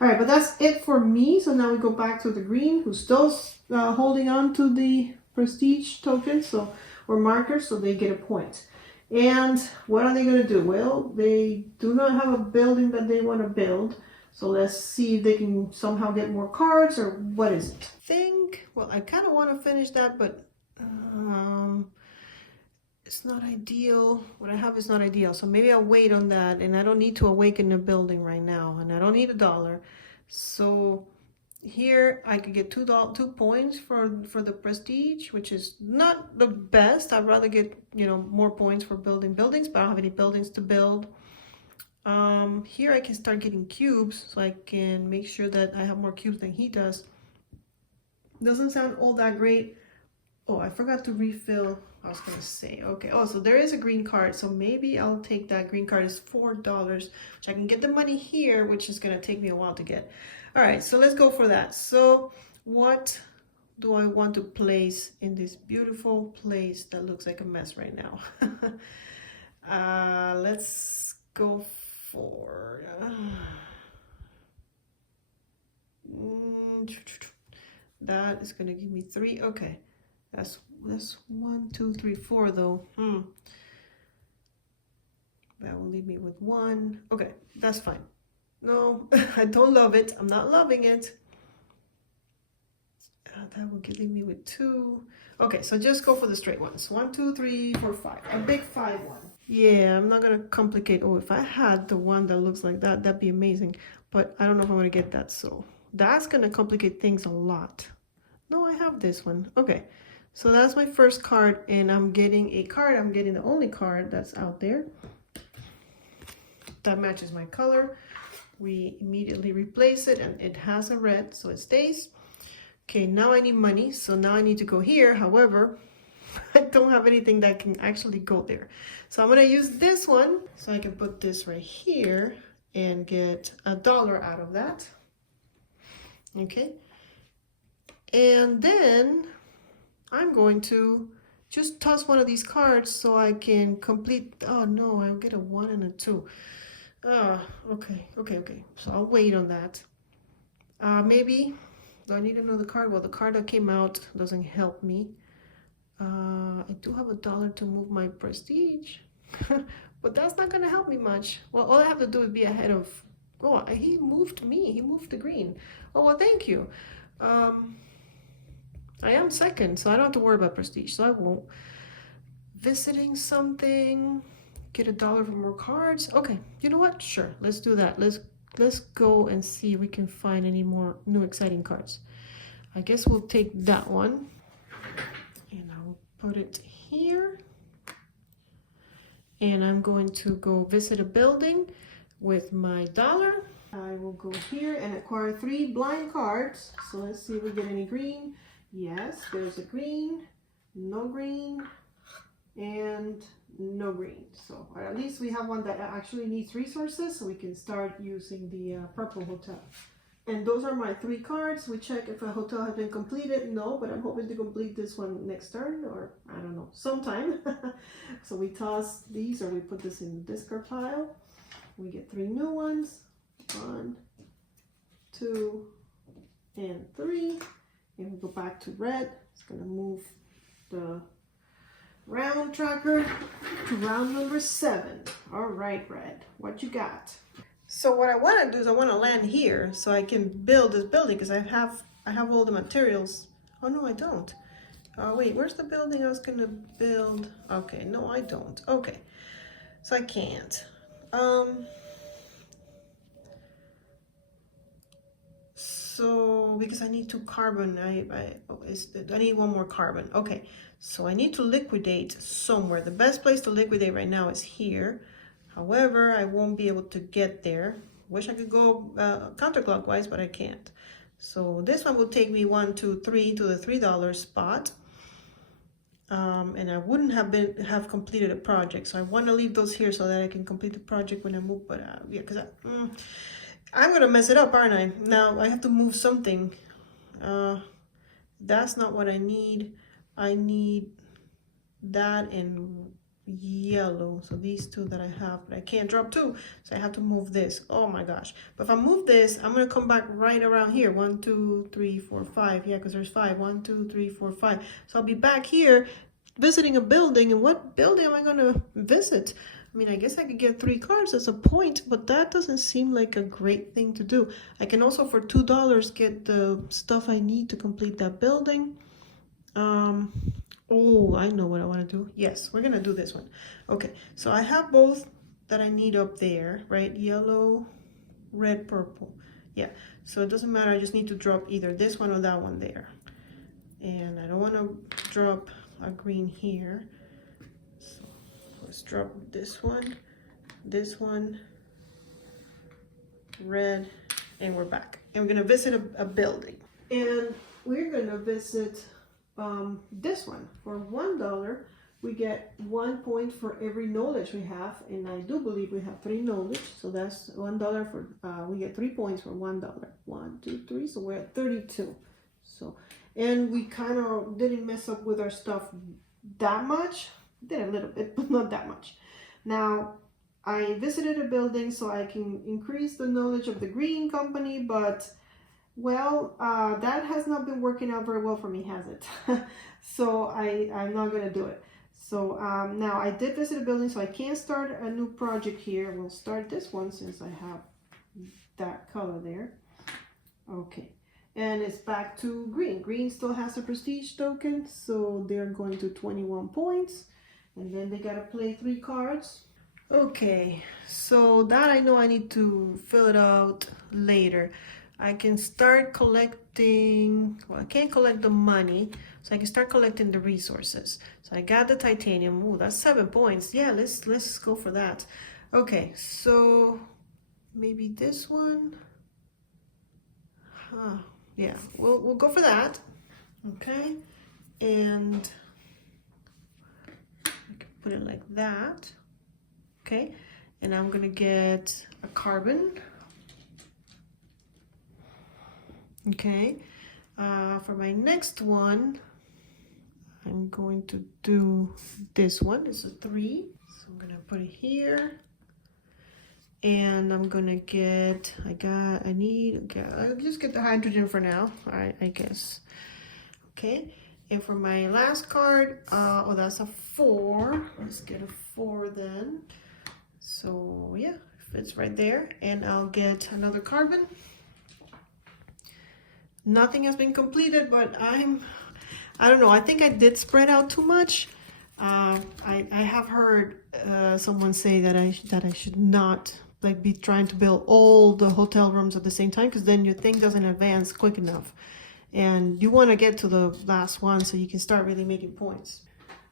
All right, but that's it for me. So now we go back to the green, who's still holding on to the prestige token, so or marker, so they get a point. And what are they going to do? Well, they do not have a building that they want to build. So let's see if they can somehow get more cards, or what is it? Well, I kind of want to finish that, but it's not ideal. What I have is not ideal. So maybe I'll wait on that, and I don't need to awaken the building right now, and I don't need $1. So here I could get 2 points for the prestige, which is not the best. I'd rather get, you know, more points for building buildings, but I don't have any buildings to build. Here I can start getting cubes, so I can make sure that I have more cubes than he does. Doesn't sound all that great. Oh, I forgot to refill. I was gonna say, okay. Oh, so there is a green card, so maybe I'll take that. Green card is $4, which I can get the money here, which is gonna take me a while to get. All right, so let's go for that. So what do I want to place in this beautiful place that looks like a mess right now? Let's go for that is gonna give me 3. Okay, that's 1, 2, 3, 4 though. That will leave me with 1. Okay, that's fine. No, I don't love it. I'm not loving it. That will leave me with 2. Okay, so just go for the straight ones. 1, 2, 3, 4, 5. A big 5 one. Yeah, I'm not gonna complicate. Oh, if I had the one that looks like that, that'd be amazing. But I don't know if I'm gonna get that, so that's gonna complicate things a lot. No, I have this one. Okay, so that's my first card, and I'm getting a card. I'm getting the only card that's out there that matches my color. We immediately replace it, and it has a red, so it stays. Okay, now I need money, so now I need to go here. However, I don't have anything that can actually go there. So I'm gonna use this one, so I can put this right here and get $1 out of that. Okay, and then I'm going to just toss one of these cards so I can complete. Oh no, I'll get a 1 and a 2. Okay. So I'll wait on that. Maybe, do I need another card? Well, the card that came out doesn't help me. I do have $1 to move my prestige, but that's not gonna help me much. Well, all I have to do is be ahead of, oh, he moved me, he moved the green. Oh, well, thank you. I am second, so I don't have to worry about prestige, so I won't. Visiting something, get $1 for more cards. Okay, you know what? Sure, let's do that. Let's go and see if we can find any more new exciting cards. I guess we'll take that one, and I'll put it here. And I'm going to go visit a building with my $1. I will go here and acquire 3 blind cards. So let's see if we get any green. Yes, there's a green, no green, and no green. So at least we have one that actually needs resources, so we can start using the purple hotel. And those are my 3 cards. We check if a hotel has been completed. No, but I'm hoping to complete this one next turn, or I don't know, sometime. So we toss these, or we put this in the discard pile. We get 3 new ones. 1, 2, and 3. And we go back to red. It's gonna move the round tracker to round number 7. All right, red, what you got? So what I want to do is I want to land here so I can build this building, because I have all the materials. Oh no, I don't. Wait, where's the building I was gonna build? Okay, no, I don't. Okay, so I can't. So because I need 2 carbon, I need 1 more carbon. Okay, so I need to liquidate somewhere. The best place to liquidate right now is here. However, I won't be able to get there. Wish I could go counterclockwise, but I can't. So this one will take me 1, 2, 3 to the $3 spot. And I wouldn't have completed a project. So I want to leave those here so that I can complete the project when I move. But yeah, because I'm gonna mess it up, aren't I? Now I have to move something. That's not what I need. I need that and yellow. So these two that I have, but I can't drop two, so I have to move this. Oh my gosh. But if I move this, I'm gonna come back right around here. 1, 2, 3, 4, 5. Yeah, because there's 5. 1, 2, 3, 4, 5. So I'll be back here visiting a building. And what building am I gonna visit? I mean, I guess I could get 3 cards as a point, but that doesn't seem like a great thing to do. I can also, for $2, get the stuff I need to complete that building. Oh, I know what I want to do. Yes, we're gonna do this one. Okay, so I have both that I need up there, right? Yellow, red, purple. Yeah, so it doesn't matter. I just need to drop either this one or that one there. And I don't want to drop a green here. So let's drop this one, red, and we're back. And we're gonna visit a building. And we're gonna visit this one. For $1 we get 1 point for every knowledge we have, and I do believe we have 3 knowledge, so that's $1 for we get 3 points for $1. 1, 2, 3, so we're at 32. So, and we kind of didn't mess up with our stuff that much. Did a little bit, but not that much. Now I visited a building so I can increase the knowledge of the green company, but well, that has not been working out very well for me, has it? So I'm not gonna do it. So now I did visit a building, so I can't start a new project here. We'll start this one since I have that color there. Okay, and it's back to green. Green still has a prestige token, so they're going to 21 points, and then they gotta play 3 cards. Okay, so that I know I need to fill it out later. I can start collecting, well, I can't collect the money, so I can start collecting the resources. So I got the titanium. Ooh, that's 7 points. Yeah, let's go for that. Okay, so maybe this one. Yeah, we'll go for that. Okay, and I can put it like that. Okay, and I'm gonna get a carbon. Okay, for my next one, I'm going to do this one. It's a 3, so I'm gonna put it here, and I'm gonna get. I'll just get the hydrogen for now. I guess. Okay, and for my last card, oh, that's a 4. Let's get a 4 then. So yeah, fits right there, and I'll get another carbon. Nothing has been completed, but I don't know. I think I did spread out too much. I have heard someone say that I should not like be trying to build all the hotel rooms at the same time, because then your thing doesn't advance quick enough, and you want to get to the last one so you can start really making points.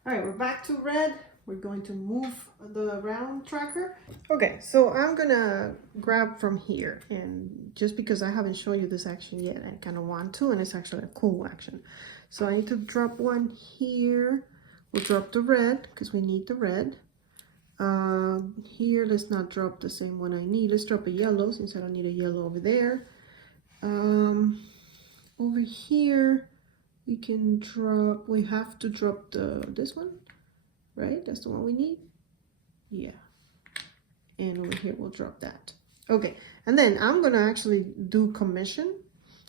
All right, we're back to red. We're going to move the round tracker. Okay, so I'm gonna grab from here, and just because I haven't shown you this action yet, I kind of want to, and it's actually a cool action. So I need to drop one here. We'll drop the red because we need the red. Here, let's not drop the same one I need. Let's drop a yellow since I don't need a yellow over there. Over here, we can drop. We have to drop this one. Right, that's the one we need. Yeah, and over here we'll drop that. Okay, and then I'm gonna actually do commission.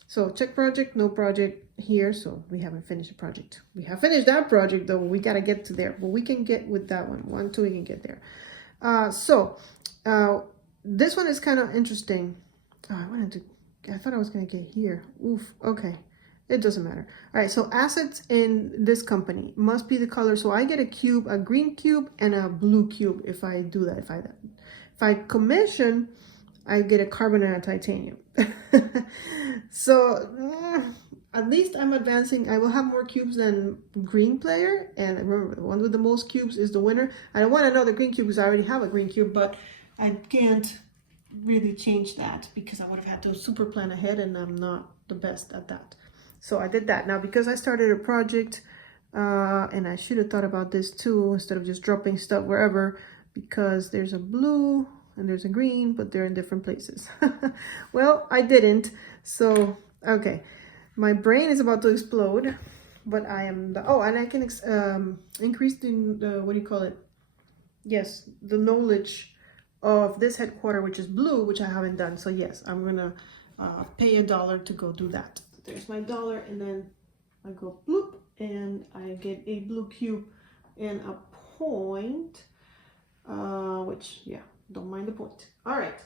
So check project, no project here, so we haven't finished the project. We have finished that project though. We gotta get to there, but we can get with that one. 1, 2, we can get there. This one is kind of interesting. Oh, I thought I was gonna get here. Oof. Okay. It doesn't matter. All right, so assets in this company must be the color. So I get a cube, a green cube, and a blue cube if I do that. If I commission, I get a carbon and a titanium. So at least I'm advancing. I will have more cubes than green player. And remember, the one with the most cubes is the winner. I don't want another green cube because I already have a green cube, but I can't really change that because I would have had to super plan ahead, and I'm not the best at that. So I did that. Now, because I started a project, and I should have thought about this too, instead of just dropping stuff wherever, because there's a blue and there's a green, but they're in different places. Well, I didn't. So, okay. My brain is about to explode, but I am, and I can increase the, what do you call it? yes, the knowledge of this headquarter, which is blue, which I haven't done. So yes, I'm gonna pay $1 to go do that. There's my dollar, and then I go bloop, and I get a blue cube and a point, which, yeah, don't mind the point. All right,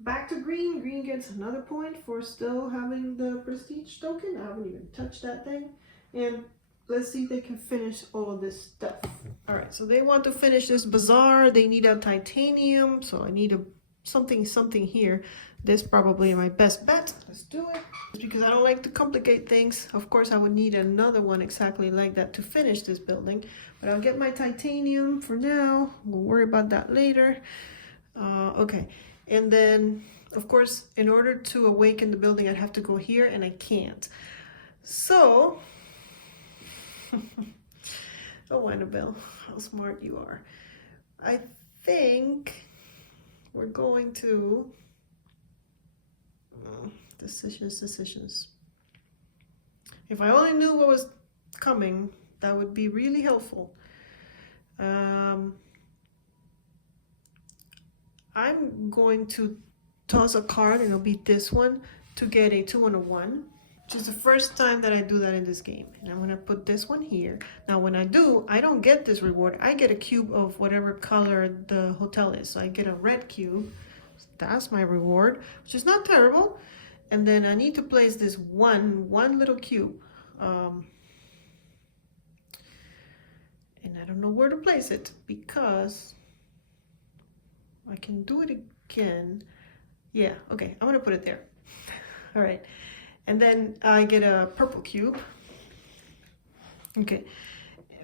back to green. Green gets another point for still having the prestige token. I haven't even touched that thing. And let's see if they can finish all of this stuff. All right, so they want to finish this bazaar. They need a titanium, so I need a something here. This probably my best bet. Let's do it. Because I don't like to complicate things. Of course, I would need another one exactly like that to finish this building, but I'll get my titanium for now. We'll worry about that later. Okay, and then of course, in order to awaken the building, I'd have to go here, and I can't. So, oh, Annabelle, how smart you are. I think we're going to decisions. If I only knew what was coming, that would be really helpful. I'm going to toss a card, and it'll be this one, to get a 2 and a 1, which is the first time that I do that in this game. And I'm gonna put this one here. Now when I do, I don't get this reward. I get a cube of whatever color the hotel is. So I get a red cube. That's my reward, which is not terrible. And then I need to place this one little cube. And I don't know where to place it, because I can do it again. Yeah, okay, I'm gonna put it there. All right, and then I get a purple cube. Okay,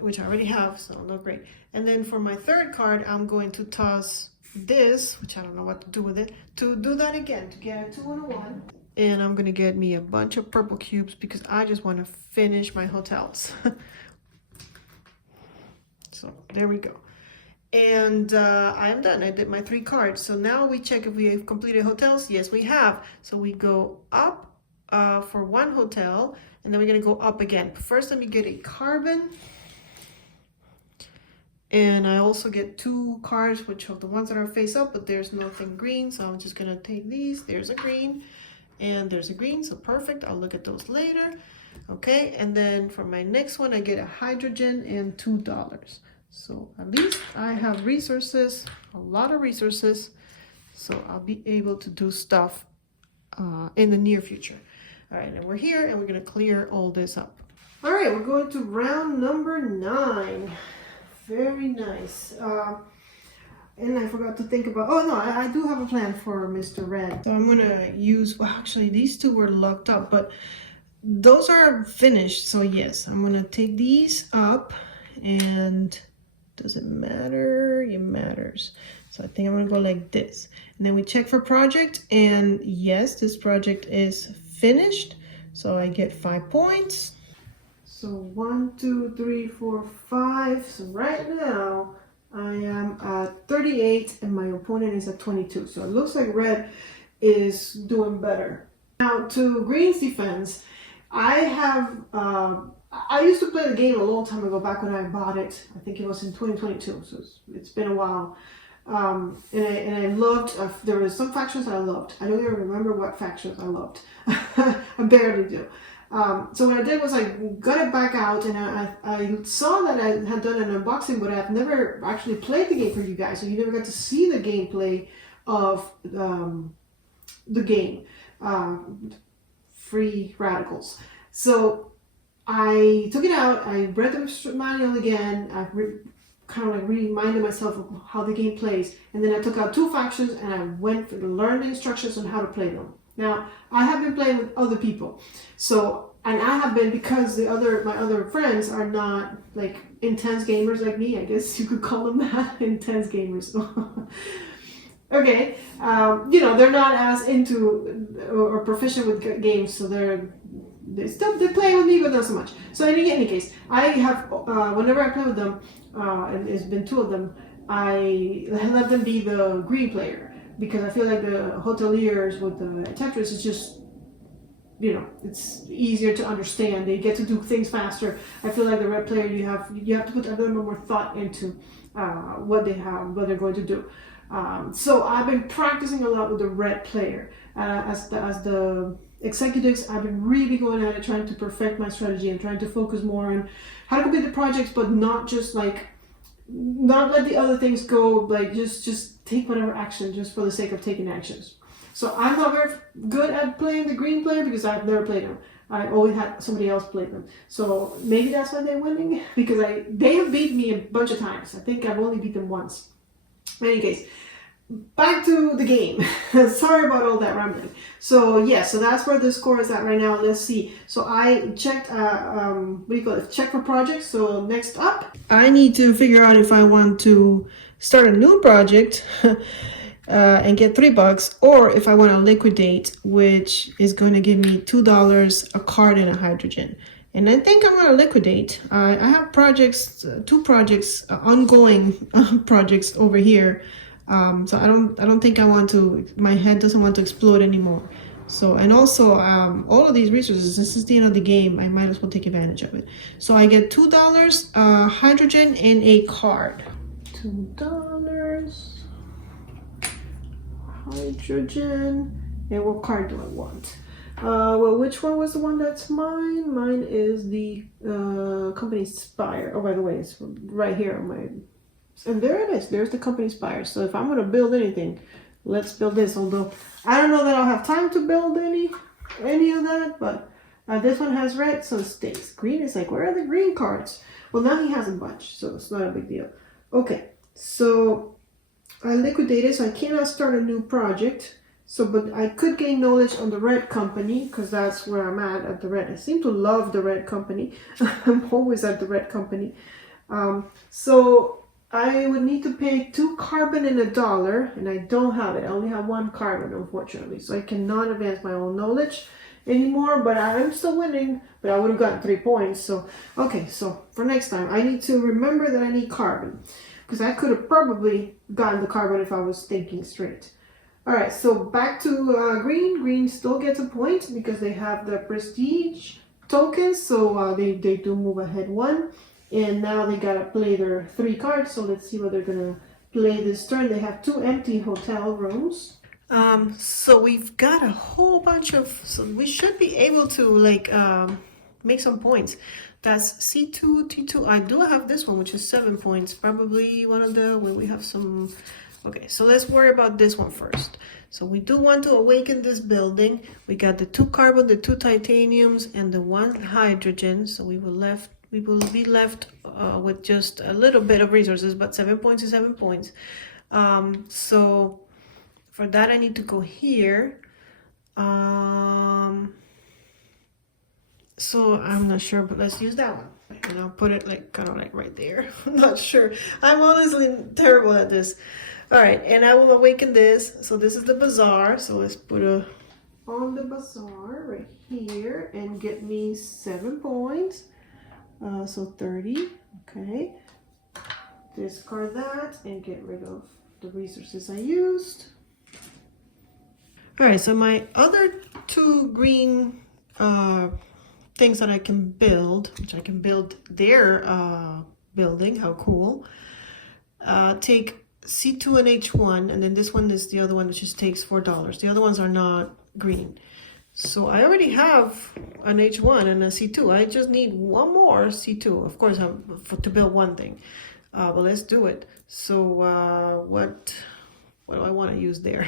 which I already have, so not great. And then for my third card, I'm going to toss this, which I don't know what to do with it, to do that again, to get a 2 and a 1. And I'm gonna get me a bunch of purple cubes because I just want to finish my hotels. So there we go. And I am done. I did my 3 cards. So now we check if we have completed hotels. Yes, we have. So we go up for 1 hotel, and then we're gonna go up again. First, let me get a carbon. And I also get 2 cards, which are the ones that are face up, but there's nothing green. So I'm just gonna take these. There's a green, and there's a green, so perfect. I'll look at those later. Okay, and then for my next one, I get a hydrogen and $2. So at least I have resources, a lot of resources, so I'll be able to do stuff in the near future. All right, and we're here, and we're gonna clear all this up. All right, we're going to round number 9. Very nice. And I forgot to think about, oh no, I do have a plan for Mr. Red. So I'm gonna use, well, actually these 2 were locked up, but those are finished. So yes, I'm gonna take these up, and does it matter? It matters. So I think I'm gonna go like this. And then we check for project, and yes, this project is finished. So I get 5 points. So 1, 2, 3, 4, 5. So right now I am at 38, and my opponent is at 22. So it looks like red is doing better. Now to green's defense, I have, I used to play the game a long time ago, back when I bought it. I think it was in 2022, so it's been a while. And I loved, there were some factions that I loved. I don't even remember what factions I loved. I barely do. So what I did was I got it back out, and I saw that I had done an unboxing, but I've never actually played the game for you guys, so you never got to see the gameplay of the game, Free Radicals. So I took it out, I read the manual again, I kind of like reminded myself of how the game plays, and then I took out 2 factions, and I went to learn the instructions on how to play them. Now, I have been playing with other people, so, and I have been, because my other friends are not like intense gamers like me, I guess you could call them that, intense gamers. Okay, you know, they're not as into or proficient with games, so they play with me, but not so much. So in any case, I have, whenever I play with them, and it's been 2 of them, I let them be the green player, because I feel like the hoteliers with the Tetris is just, you know, it's easier to understand. They get to do things faster. I feel like the red player, you have to put a little bit more thought into what they have, what they're going to do. So I've been practicing a lot with the red player. As the executives, I've been really going at it, trying to perfect my strategy and trying to focus more on how to complete the projects, but not just like, not let the other things go, like just take whatever action just for the sake of taking actions. So I'm not very good at playing the green player because I've never played them. I always had somebody else play them. So maybe that's why they're winning, because they have beat me a bunch of times. I think I've only beat them once. In any case, back to the game. Sorry about all that rambling. So yeah, so that's where the score is at right now. Let's see. So I checked, what do you call it? Check for projects. So next up, I need to figure out if I want to start a new project and get $3, or if I want to liquidate, which is going to give me $2, a card, and a hydrogen. And I think I'm going to liquidate. I have projects, 2 projects, ongoing projects over here. So I don't think I want to, my head doesn't want to explode anymore. So, and also all of these resources, this is the end of the game, I might as well take advantage of it. So I get $2, hydrogen, and a card. $2, hydrogen, and what card do I want? Well, which one was the one that's mine? Mine is the company Spire. Oh, by the way, it's right here on my, and there it is. There's the company Spire. So if I'm going to build anything, let's build this. Although I don't know that I'll have time to build any of that, but this one has red, so it stays. Green is like, where are the green cards? Well, now he has a bunch, so it's not a big deal. Okay, so I liquidated, so I cannot start a new project. So, but I could gain knowledge on the red company, because that's where I'm at the red. I seem to love the red company. I'm always at the red company. So I would need to pay 2 carbon and $1, and I don't have it. I only have 1 carbon, unfortunately. So I cannot advance my own knowledge anymore, but I'm still winning, but I would have gotten 3 points. So, okay, so for next time, I need to remember that I need carbon, because I could have probably gotten the carbon if I was thinking straight. All right, so back to green. Green still gets a point because they have the prestige tokens, so they do move ahead 1. And now they gotta play their 3 cards, so let's see what they're gonna play this turn. They have 2 empty hotel rooms. So we've got a whole bunch of, so we should be able to like make some points. That's C2, T2. I do have this one, which is 7 points. Probably one of the, where we have some. Okay, so let's worry about this one first. So we do want to awaken this building. We got the 2 carbon, the 2 titaniums, and the 1 hydrogen. So we will be left with just a little bit of resources, but 7 points is 7 points. So for that, I need to go here. So I'm not sure, but let's use that one. And I'll put it like kind of like right there. I'm not sure. I'm honestly terrible at this. All right, and I will awaken this. So this is the bazaar. So let's put a on the bazaar right here and get me 7 points. So 30. Okay. Discard that and get rid of the resources I used. All right, so my other 2 green things that I can build, which I can build their building, how cool. Take C2 and H1, and then this one is the other one that just takes $4. The other ones are not green. So I already have an H1 and a C2. I just need 1 more C2, of course, to build one thing. But let's do it. So what do I want to use there?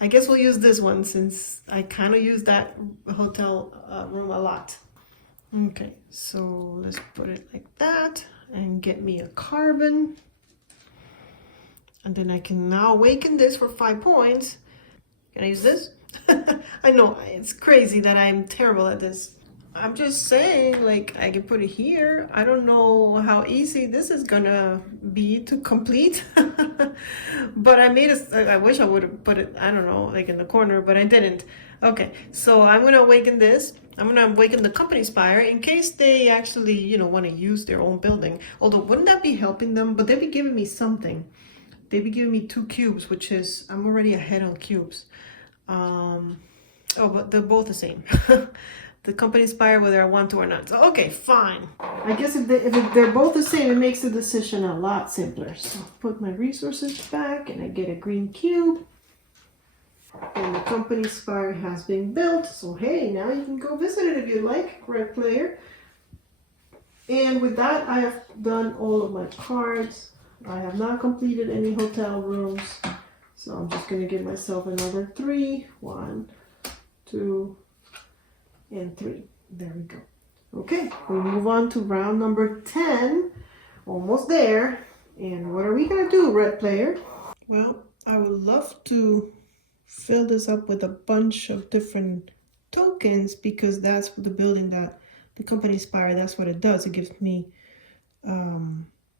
I guess we'll use this one since I kind of use that hotel room a lot. Okay, so let's put it like that and get me a carbon. And then I can now awaken this for 5 points. Can I use this? I know, it's crazy that I'm terrible at this. I'm just saying, like, I can put it here. I don't know how easy this is gonna be to complete. But I made it, I wish I would have put it, I don't know, like in the corner, but I didn't. Okay, so I'm gonna awaken this. I'm gonna awaken the company Spire in case they actually, you know, want to use their own building. Although, wouldn't that be helping them? But they'd be giving me something. They'd be giving me 2 cubes, which is, I'm already ahead on cubes. Oh, but they're both the same. the company Spire whether I want to or not. So, okay, fine. I guess if they're both the same, it makes the decision a lot simpler. So I'll put my resources back and I get a green cube. And the company Spire has been built. So hey, now you can go visit it if you like, red player. And with that, I have done all of my cards. I have not completed any hotel rooms. So I'm just going to give myself another 3. 1, 2, and 3. There we go. Okay, we move on to round number 10. Almost there. And what are we going to do, red player? Well, I would love to fill this up with a bunch of different tokens because that's the building that the company Spire, that's what it does. It gives me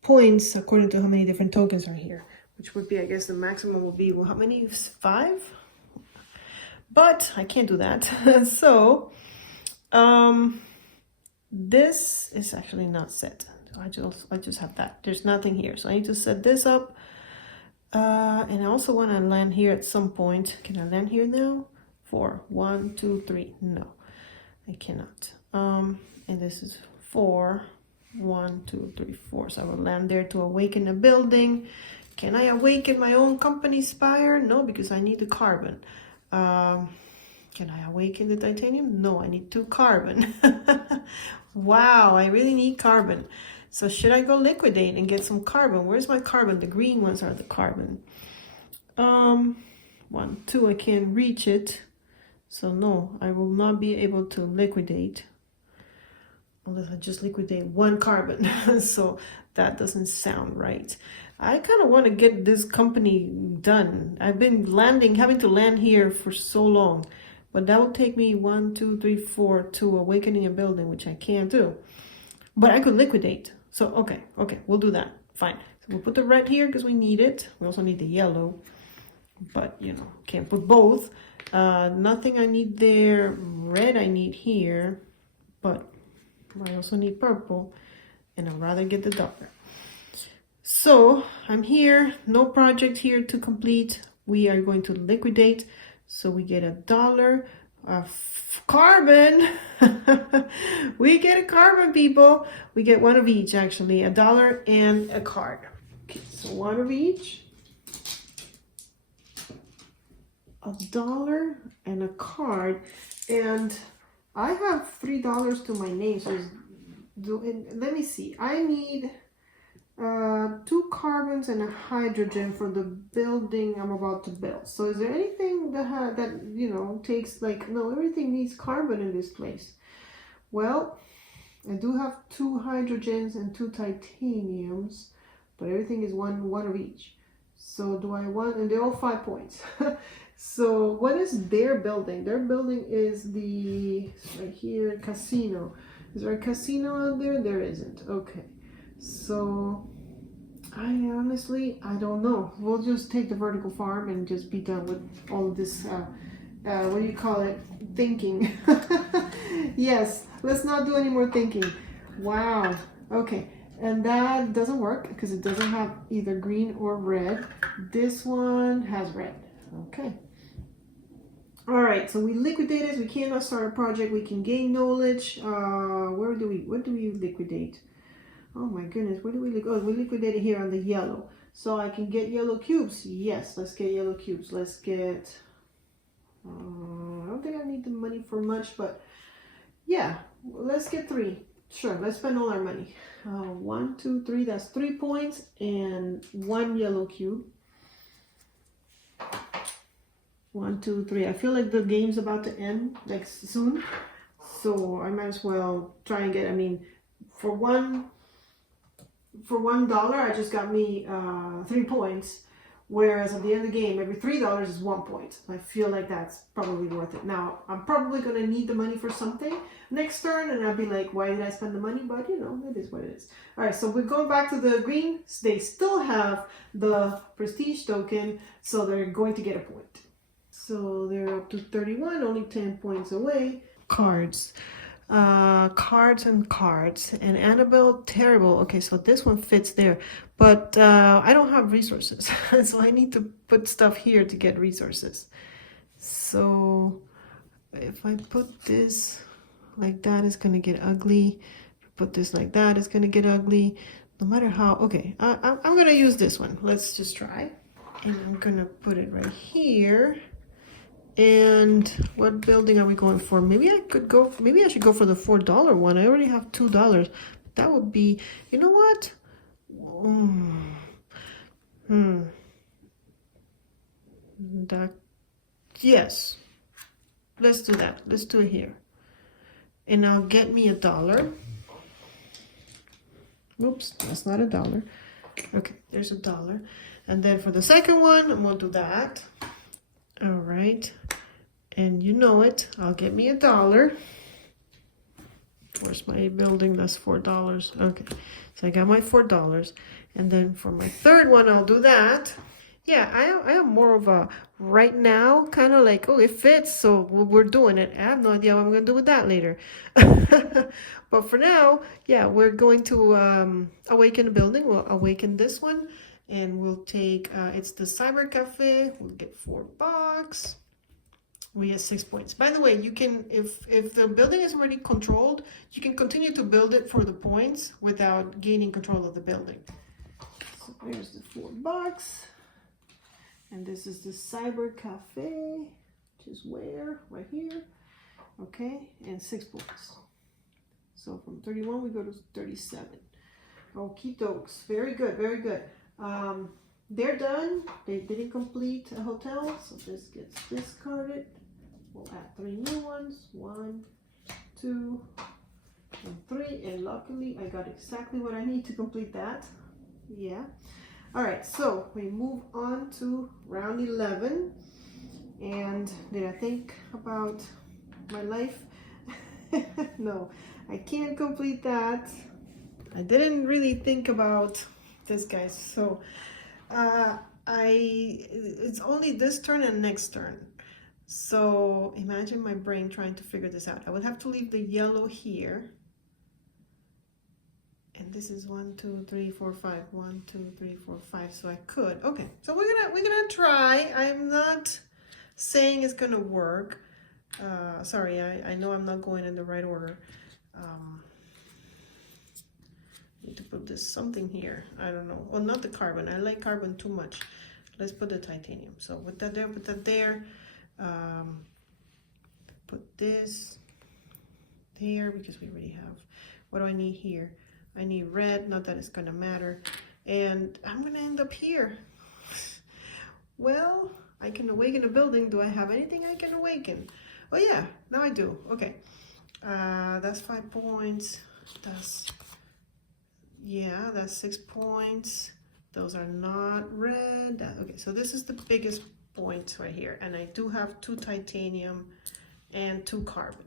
points according to how many different tokens are here, which would be, I guess the maximum will be, well, how many? 5? But I can't do that. So this is actually not set. So I just have that. There's nothing here. So I need to set this up. And I also want to land here at some point. Can I land here now? 4. 1, 2, 3. No, I cannot. And this is 4. 1, 2, 3, 4. So I will land there to awaken a building. Can I awaken my own company Spire? No, because I need the carbon. Can I awaken the titanium? No, I need 2 carbon. Wow, I really need carbon. So should I go liquidate and get some carbon? Where's my carbon? The green ones are the carbon. 1, 2, I can't reach it. So no, I will not be able to liquidate unless I just liquidate 1 carbon. So that doesn't sound right. I kind of want to get this company done. I've been having to land here for so long, but that will take me 1, 2, 3, 4 to awakening a building, which I can't do. But I could liquidate. So, okay, we'll do that. Fine. So we'll put the red here because we need it. We also need the yellow, but you know, can't put both. Nothing I need there. Red I need here, but I also need purple, and I'd rather get the dollar. So I'm here, no project here to complete. We are going to liquidate. So we get $1 of carbon. We get a carbon, people. We get 1 of each, actually, $1 and a card. Okay, so 1 of each. $1 and a card. And I have $3 to my name. So let me see. I need 2 carbons and a hydrogen for the building I'm about to build. So is there anything that you know takes like, no, everything needs carbon in this place? Well, I do have 2 hydrogens and 2 titaniums, but everything is one of each. So do I want, and they're all 5 points. So what is their building? Their building is right here, casino. Is there a casino out there? There isn't. Okay. So I honestly don't know. We'll just take the vertical farm and just be done with all of this what do you call it, thinking. Yes, let's not do any more thinking. Wow. Okay, and that doesn't work because it doesn't have either green or red. This one has red. Okay. All right, so we liquidated. We cannot start a project. We can gain knowledge. What do we liquidate? Oh my goodness, where do we look? Oh, we liquidated here on the yellow. So I can get yellow cubes. Yes, let's get yellow cubes. Let's get, I don't think I need the money for much, but yeah, let's get 3. Sure, let's spend all our money. 1, 2, 3, that's 3 points and 1 yellow cube. 1, 2, 3. I feel like the game's about to end like soon. So I might as well try and get, I mean, for $1, I just got me 3 points, whereas at the end of the game, every $3 is 1 point. I feel like that's probably worth it. Now, I'm probably going to need the money for something next turn, and I'll be like, why did I spend the money? But, you know, it is what it is. All right, so we're going back to the green. They still have the prestige token, so they're going to get a point. So they're up to 31, only 10 points away. Cards. Cards and cards. And Annabelle, terrible. Okay, so this one fits there. But I don't have resources. So I need to put stuff here to get resources. So if I put this like that, it's gonna get ugly. Put this like that, it's gonna get ugly. No matter how, okay, I'm gonna use this one. Let's just try. And I'm gonna put it right here. And what building are we going for? Maybe I should go for the $4 one. I already have $2. That would be, you know what? That, yes. Let's do that. Let's do it here. And now get me $1. Oops, that's not $1. Okay, there's $1. And then for the second one, I'm gonna do that. All right, and you know it, I'll get me $1. Where's my building? That's $4. Okay, so I got my $4. And then for my third one, I'll do that. Yeah, I am more of a right now kind of like, oh, it fits, so we're doing it. I have no idea what I'm gonna do with that later. But for now, yeah, we're going to awaken the building. We'll awaken this one, and we'll take it's the cyber cafe. We'll get $4. We get 6 points. By the way, you can, if the building is already controlled, you can continue to build it for the points without gaining control of the building. So there's the $4. And this is the cyber cafe, which is where? Right here. Okay, and 6 points. So from 31 we go to 37. Okie dokes. Very good, very good. They're done. They didn't complete a hotel, so this gets discarded. We'll add 3 new ones. 1, 2, and 3. And luckily I got exactly what I need to complete that. Yeah. All right, so we move on to round 11. And did I think about my life? No, I can't complete that. I didn't really think about this, guys. So it's only this turn and next turn. So imagine my brain trying to figure this out. I would have to leave the yellow here. And this is 1, 2, 3, 4, 5. 1, 2, 3, 4, 5. So I could. Okay. So we're gonna try. I'm not saying it's gonna work. Sorry, I know I'm not going in the right order. Need to put this something here. I don't know. Well, not the carbon. I like carbon too much. Let's put the titanium. So with that there, put that there. Put this there because we already have. What do I need here? I need red, not that it's gonna matter. And I'm gonna end up here. Well, I can awaken a building. Do I have anything I can awaken? Oh yeah, now I do. Okay, that's 5 points. That's 6 points. Those are not red. Okay, so this is the biggest point right here. And I do have 2 titanium and 2 carbon.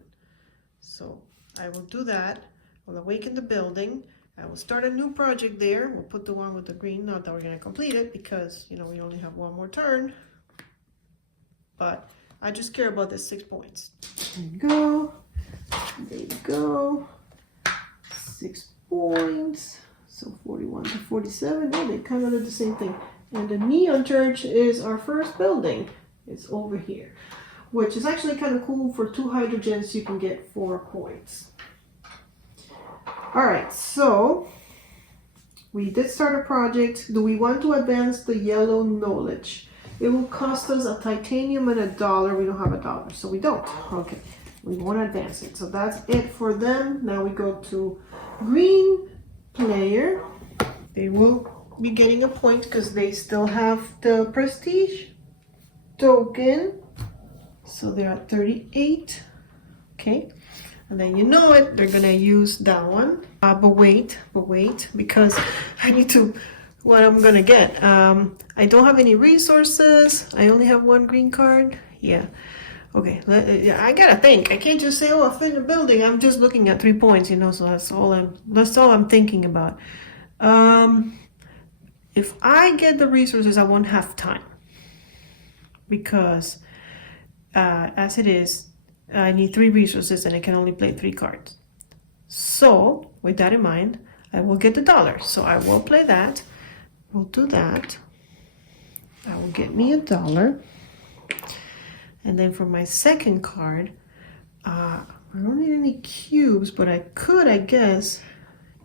So I will do that. We'll awaken the building. I will start a new project there. We'll put the one with the green. Not that we're gonna complete it because, you know, we only have 1 more turn. But I just care about the 6 points. There you go. There you go. 6 points. So 41 to 47. Oh, they kind of did the same thing. And the neon church is our first building. It's over here, which is actually kind of cool. For 2 hydrogens, you can get 4 points. All right, so we did start a project. Do we want to advance the yellow knowledge? It will cost us a titanium and $1. We don't have $1, so we don't. Okay, we want to advance it. So that's it for them. Now we go to green player. They will be getting a point because they still have the prestige token. So they're at 38. Okay. And then you know it, they're gonna use that one. But wait, because I need to, what I'm gonna get. I don't have any resources. I only have 1 green card. Yeah. Okay, I gotta think. I can't just say, oh, I'll fit a building. I'm just looking at 3 points, you know, so that's all I'm thinking about. If I get the resources, I won't have time. Because as it is, I need 3 resources and I can only play 3 cards. So, with that in mind, I will get the $1. So I will play that. We'll do that. I will get me $1. And then for my second card, I don't need any cubes, but I could, I guess,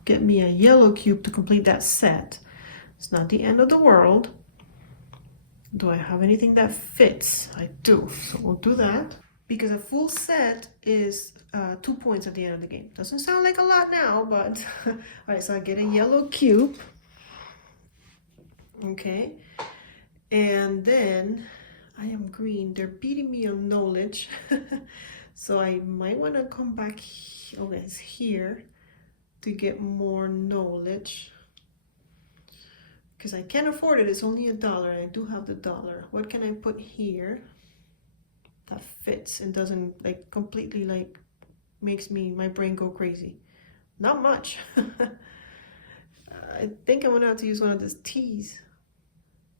get me a yellow cube to complete that set. It's not the end of the world. Do I have anything that fits? I do, so we'll do that. Because a full set is 2 points at the end of the game. Doesn't sound like a lot now, but all right, so I get a yellow cube. Okay, and then I am green. They're beating me on knowledge. So I might want to come back, okay, it's here, to get more knowledge. Because I can't afford it, it's only $1, and I do have the dollar. What can I put here that fits and doesn't like completely like makes my brain go crazy? Not much. I think I'm gonna have to use one of these T's.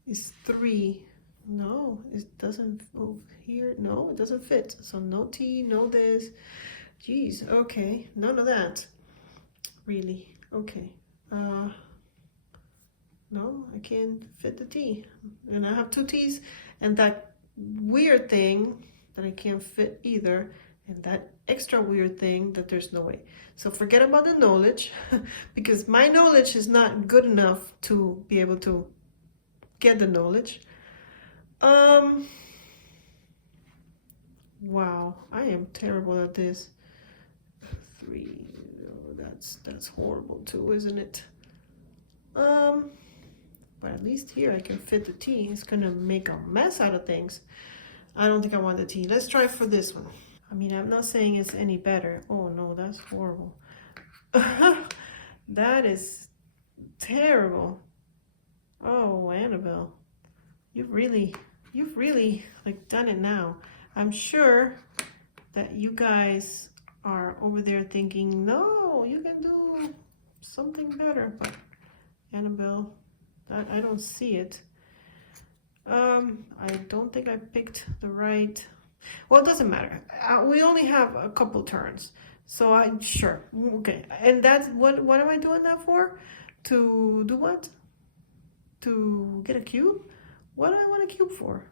It's 3. No, it doesn't. Oh, here, no, it doesn't fit. So no T, no this. Geez, okay, none of that. Really, okay. No, I can't fit the T. And I have 2 T's, and that weird thing that I can't fit either, and that extra weird thing that there's no way. So forget about the knowledge, because my knowledge is not good enough to be able to get the knowledge. Wow, I am terrible at this. 3, oh, that's horrible too, isn't it? But at least here I can fit the T. It's gonna make a mess out of things. I don't think I want the T. Let's try for this one. I mean, I'm not saying it's any better. Oh no, that's horrible. That is terrible. Oh, Annabelle, you've really like done it now. I'm sure that you guys are over there thinking, no, you can do something better. But Annabelle, I don't see it. I don't think I picked the right. Well, it doesn't matter. We only have a couple turns, so I'm sure. Okay, and that's what am I doing that for? To do what? To get a cube? What do I want a cube for?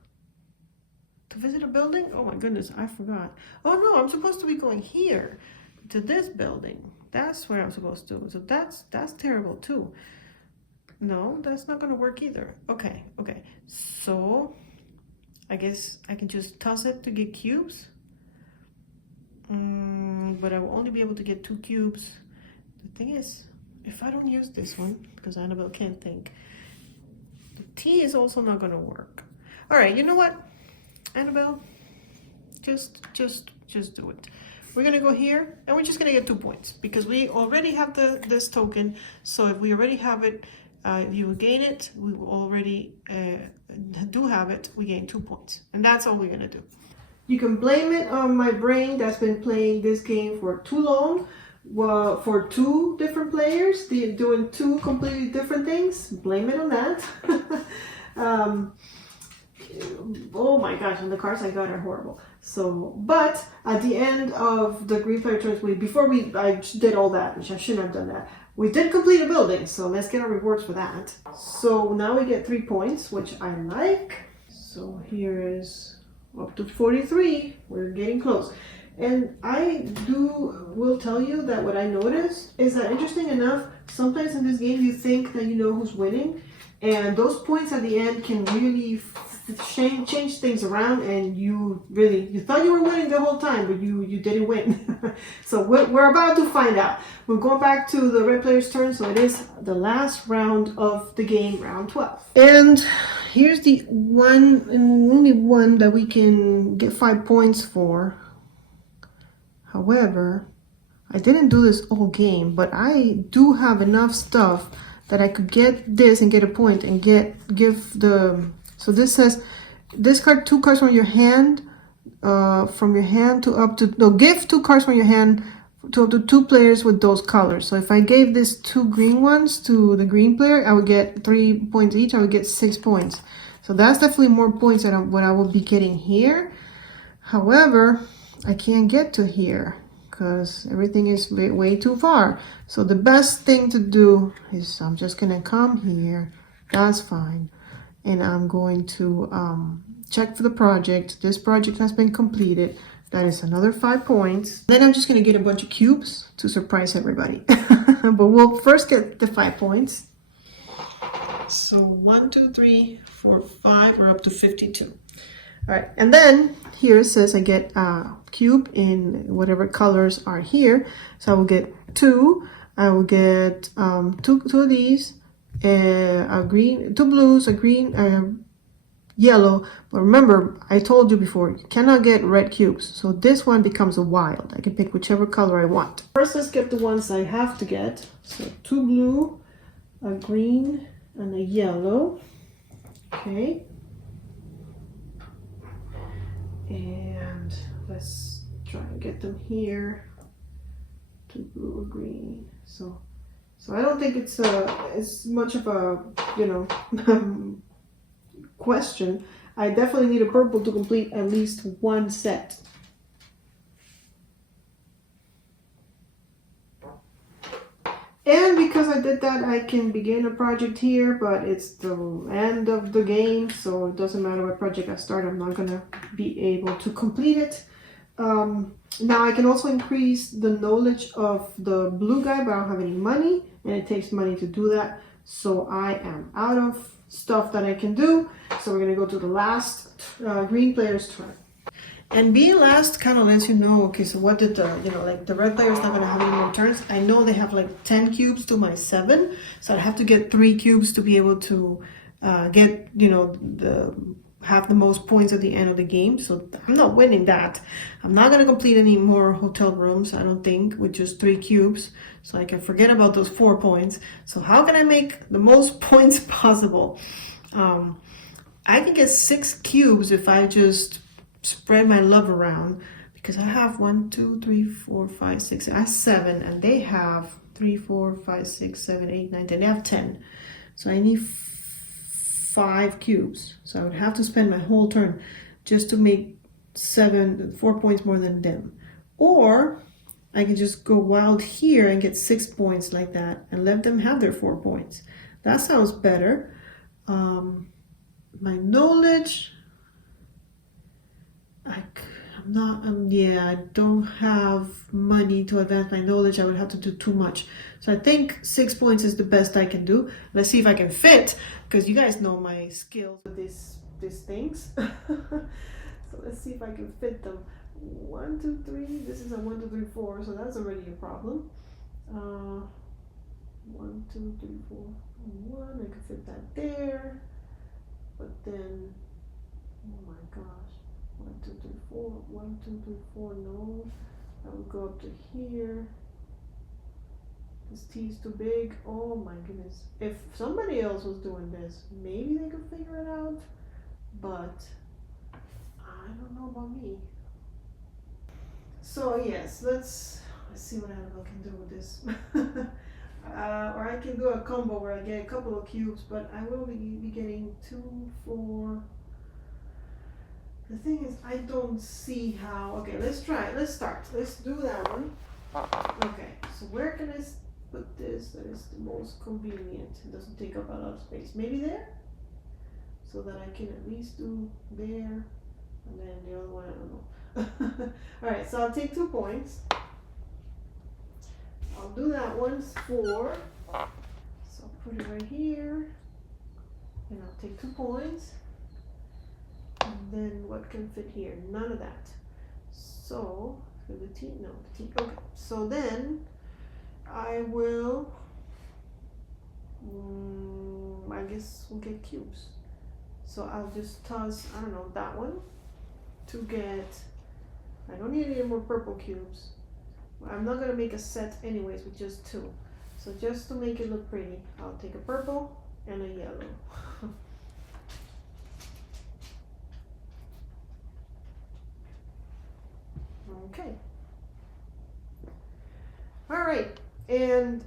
To visit a building? Oh my goodness, I forgot. Oh no, I'm supposed to be going here to this building. That's where I'm supposed to. So that's terrible too. No, that's not gonna work either. Okay. So I guess I can just toss it to get cubes. But I will only be able to get 2 cubes. The thing is, if I don't use this one, because Annabelle can't think, the T is also not gonna work. All right, you know what, Annabelle? Just do it. We're gonna go here, and we're just gonna get 2 points because we already have this token. So if we already have it, if you gain it, we already do have it. We gain 2 points, and that's all we're gonna do. You can blame it on my brain that's been playing this game for too long. Well, for 2 different players, doing 2 completely different things. Blame it on that. Oh my gosh, and the cards I got are horrible. So, but at the end of the green player turns, I did all that, which I shouldn't have done that. We did complete a building, so let's get our rewards for that. So now we get 3 points, which I like. So here is up to 43. We're getting close. And I will tell you that what I noticed is that, interesting enough, sometimes in this game you think that you know who's winning, and those points at the end can really change things around, and you thought you were winning the whole time, but you didn't win. So we're about to find out. We're going back to the red player's turn, so it is the last round of the game, round 12. And here's the one and only one that we can get 5 points for. However, I didn't do this whole game, but I do have enough stuff that I could get this and get a point and so this says discard 2 cards from your hand, give 2 cards from your hand to up to 2 players with those colors. So if I gave this 2 green ones to the green player, I would get 3 points each. I would get 6 points. So that's definitely more points than what I will be getting here. However, I can't get to here because everything is way too far. So the best thing to do is I'm just gonna come here. That's fine. And I'm going to check for the project. This project has been completed. That is another 5 points. Then I'm just gonna get a bunch of cubes to surprise everybody. But we'll first get the 5 points. So 1, 2, 3, 4, 5, we're up to 52. All right, and then here it says I get a cube in whatever colors are here. So I will get 2. I will get two of these, a green, 2 blues, a green, yellow. But remember, I told you before, you cannot get red cubes. So this one becomes a wild. I can pick whichever color I want. First, let's get the ones I have to get. So 2 blue, a green, and a yellow. Okay. And let's try and get them here. 2 blue or green. So I don't think it's much of a, you know, question. I definitely need a purple to complete at least one set. And because I did that, I can begin a project here, but it's the end of the game, so it doesn't matter what project I start, I'm not gonna be able to complete it. Now I can also increase the knowledge of the blue guy, but I don't have any money, and it takes money to do that. So I am out of stuff that I can do. So we're gonna go to the last green player's turn. And being last kind of lets you know, okay, so what did the, you know, like the red player is not going to have any more turns. I know they have like 10 cubes to my 7. So I have to get 3 cubes to be able to get, you know, have the most points at the end of the game. So I'm not winning that. I'm not going to complete any more hotel rooms, I don't think, with just 3 cubes. So I can forget about those 4 points. So how can I make the most points possible? I can get 6 cubes if I just spread my love around, because I have 1, 2, 3, 4, 5, 6, I have 7, and they have 3, 4, 5, 6, 7, 8, 9, 10. They have 10. So I need 5 cubes. So I would have to spend my whole turn just to make 4 points more than them. Or I can just go wild here and get 6 points like that and let them have their 4 points. That sounds better. My knowledge, I don't have money to advance my knowledge. I would have to do too much. So I think 6 points is the best I can do. Let's see if I can fit, because you guys know my skills with these things. So let's see if I can fit them. 1, 2, 3. This is a 1, 2, 3, 4. So that's already a problem. 1, 2, 3, 4, 1. I can fit that there. But then, oh my gosh. 1, 2, 3, 4. 1, 2, 3, 4. No, I will go up to here. This T is too big. Oh my goodness. If somebody else was doing this, maybe they could figure it out. But I don't know about me. So yes, let's see what I can do with this. Or I can do a combo where I get a couple of cubes, but I will be getting 2, 4. The thing is, I don't see how. Okay, let's try it. Let's start. Let's do that one. Okay, so where can I put this that is the most convenient? It doesn't take up a lot of space. Maybe there? So that I can at least do there. And then the other one, I don't know. Alright, so I'll take 2 points. I'll do that one, 4. So I'll put it right here. And I'll take 2 points. And then what can fit here? None of that. So, for the T, no, the T, okay. So then, I will, I guess we'll get cubes. So I'll just toss, I don't know, that one to get, I don't need any more purple cubes. I'm not gonna make a set anyways with just 2. So just to make it look pretty, I'll take a purple and a yellow. Okay. All right, and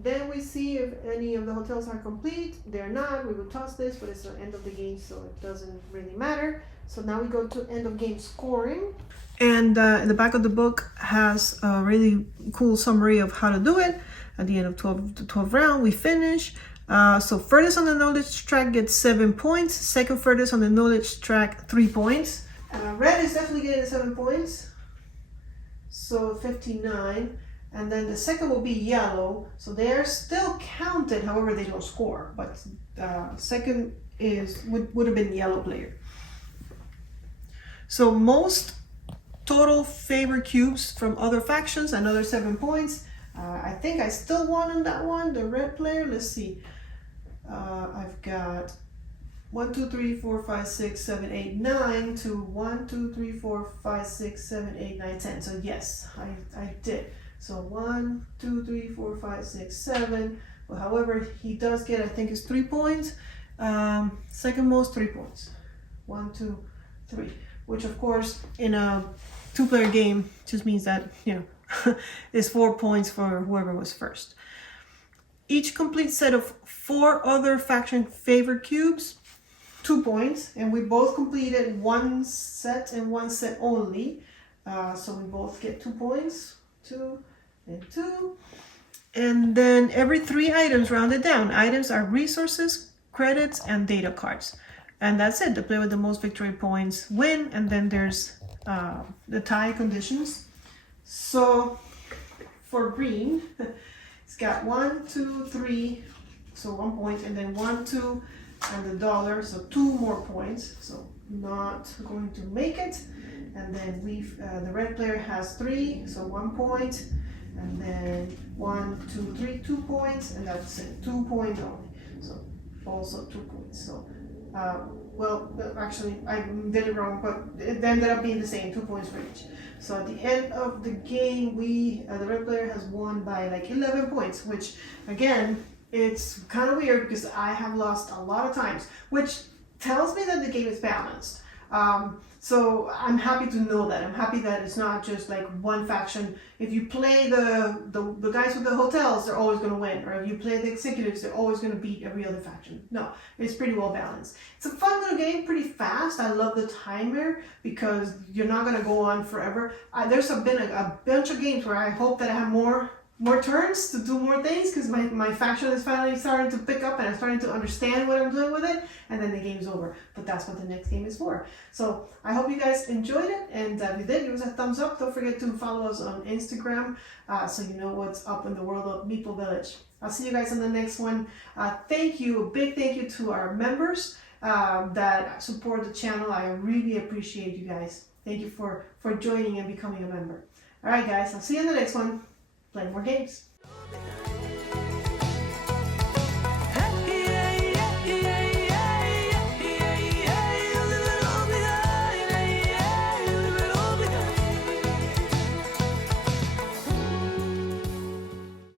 then we see if any of the hotels are complete. They're not. We will toss this, but it's the end of the game, so it doesn't really matter. So now we go to end of game scoring. And in the back of the book has a really cool summary of how to do it. At the end of 12 round, we finish. So furthest on the knowledge track gets 7 points. Second furthest on the knowledge track, 3 points. Red is definitely getting 7 points, so 59. And then the second will be yellow, so they are still counted, however they don't score, but second would have been yellow player. So most total favor cubes from other factions, another 7 points. I think I still won on that one, the red player. Let's see. I've got 1, 2, 3, 4, 5, 6, 7, 8, 9 to 1, 2, 3, 4, 5, 6, 7, 8, 9, 10. So yes, I did. So 1, 2, 3, 4, 5, 6, 7. Well, however, he does get, I think, is 3 points. Second most 3 points. 1, 2, 3. Which, of course, in a 2-player game, just means that, you know, is 4 points for whoever was first. Each complete set of 4 other faction favor cubes, 2 points, and we both completed 1 set and 1 set only. So we both get 2 points, 2 and 2. And then every 3 items rounded down. Items are resources, credits, and data cards. And that's it. The player with the most victory points win. And then there's the tie conditions. So for green, it's got 1, 2, 3, so 1 point, and then 1, 2, and the dollar, so 2 more points. So not going to make it. And then the red player has 3, so 1 point, and then 1, 2, 3, 2 points, and that's it. 2 points only. So also 2 points. So well, actually, I did it wrong, but it ended up being the same, 2 points for each. So at the end of the game, the red player has won by like 11 points, which again, it's kind of weird because I have lost a lot of times, which tells me that the game is balanced. So I'm happy to know that. I'm happy that it's not just like one faction. If you play the guys with the hotels, they're always going to win. Or if you play the executives, they're always going to beat every other faction. No, it's pretty well balanced. It's a fun little game, pretty fast. I love the timer because you're not going to go on forever. There's been a bunch of games where I hope that I have more turns to do more things because my faction is finally starting to pick up and I'm starting to understand what I'm doing with it, and then the game's over. But that's what the next game is for. So I hope you guys enjoyed it, and if you did, give us a thumbs up. Don't forget to follow us on Instagram so you know what's up in the world of Meeple Village. I'll see you guys on the next one. Thank you, a big thank you to our members that support the channel. I really appreciate you guys. Thank you for joining and becoming a member. All right, guys, I'll see you in the next one. Play more games.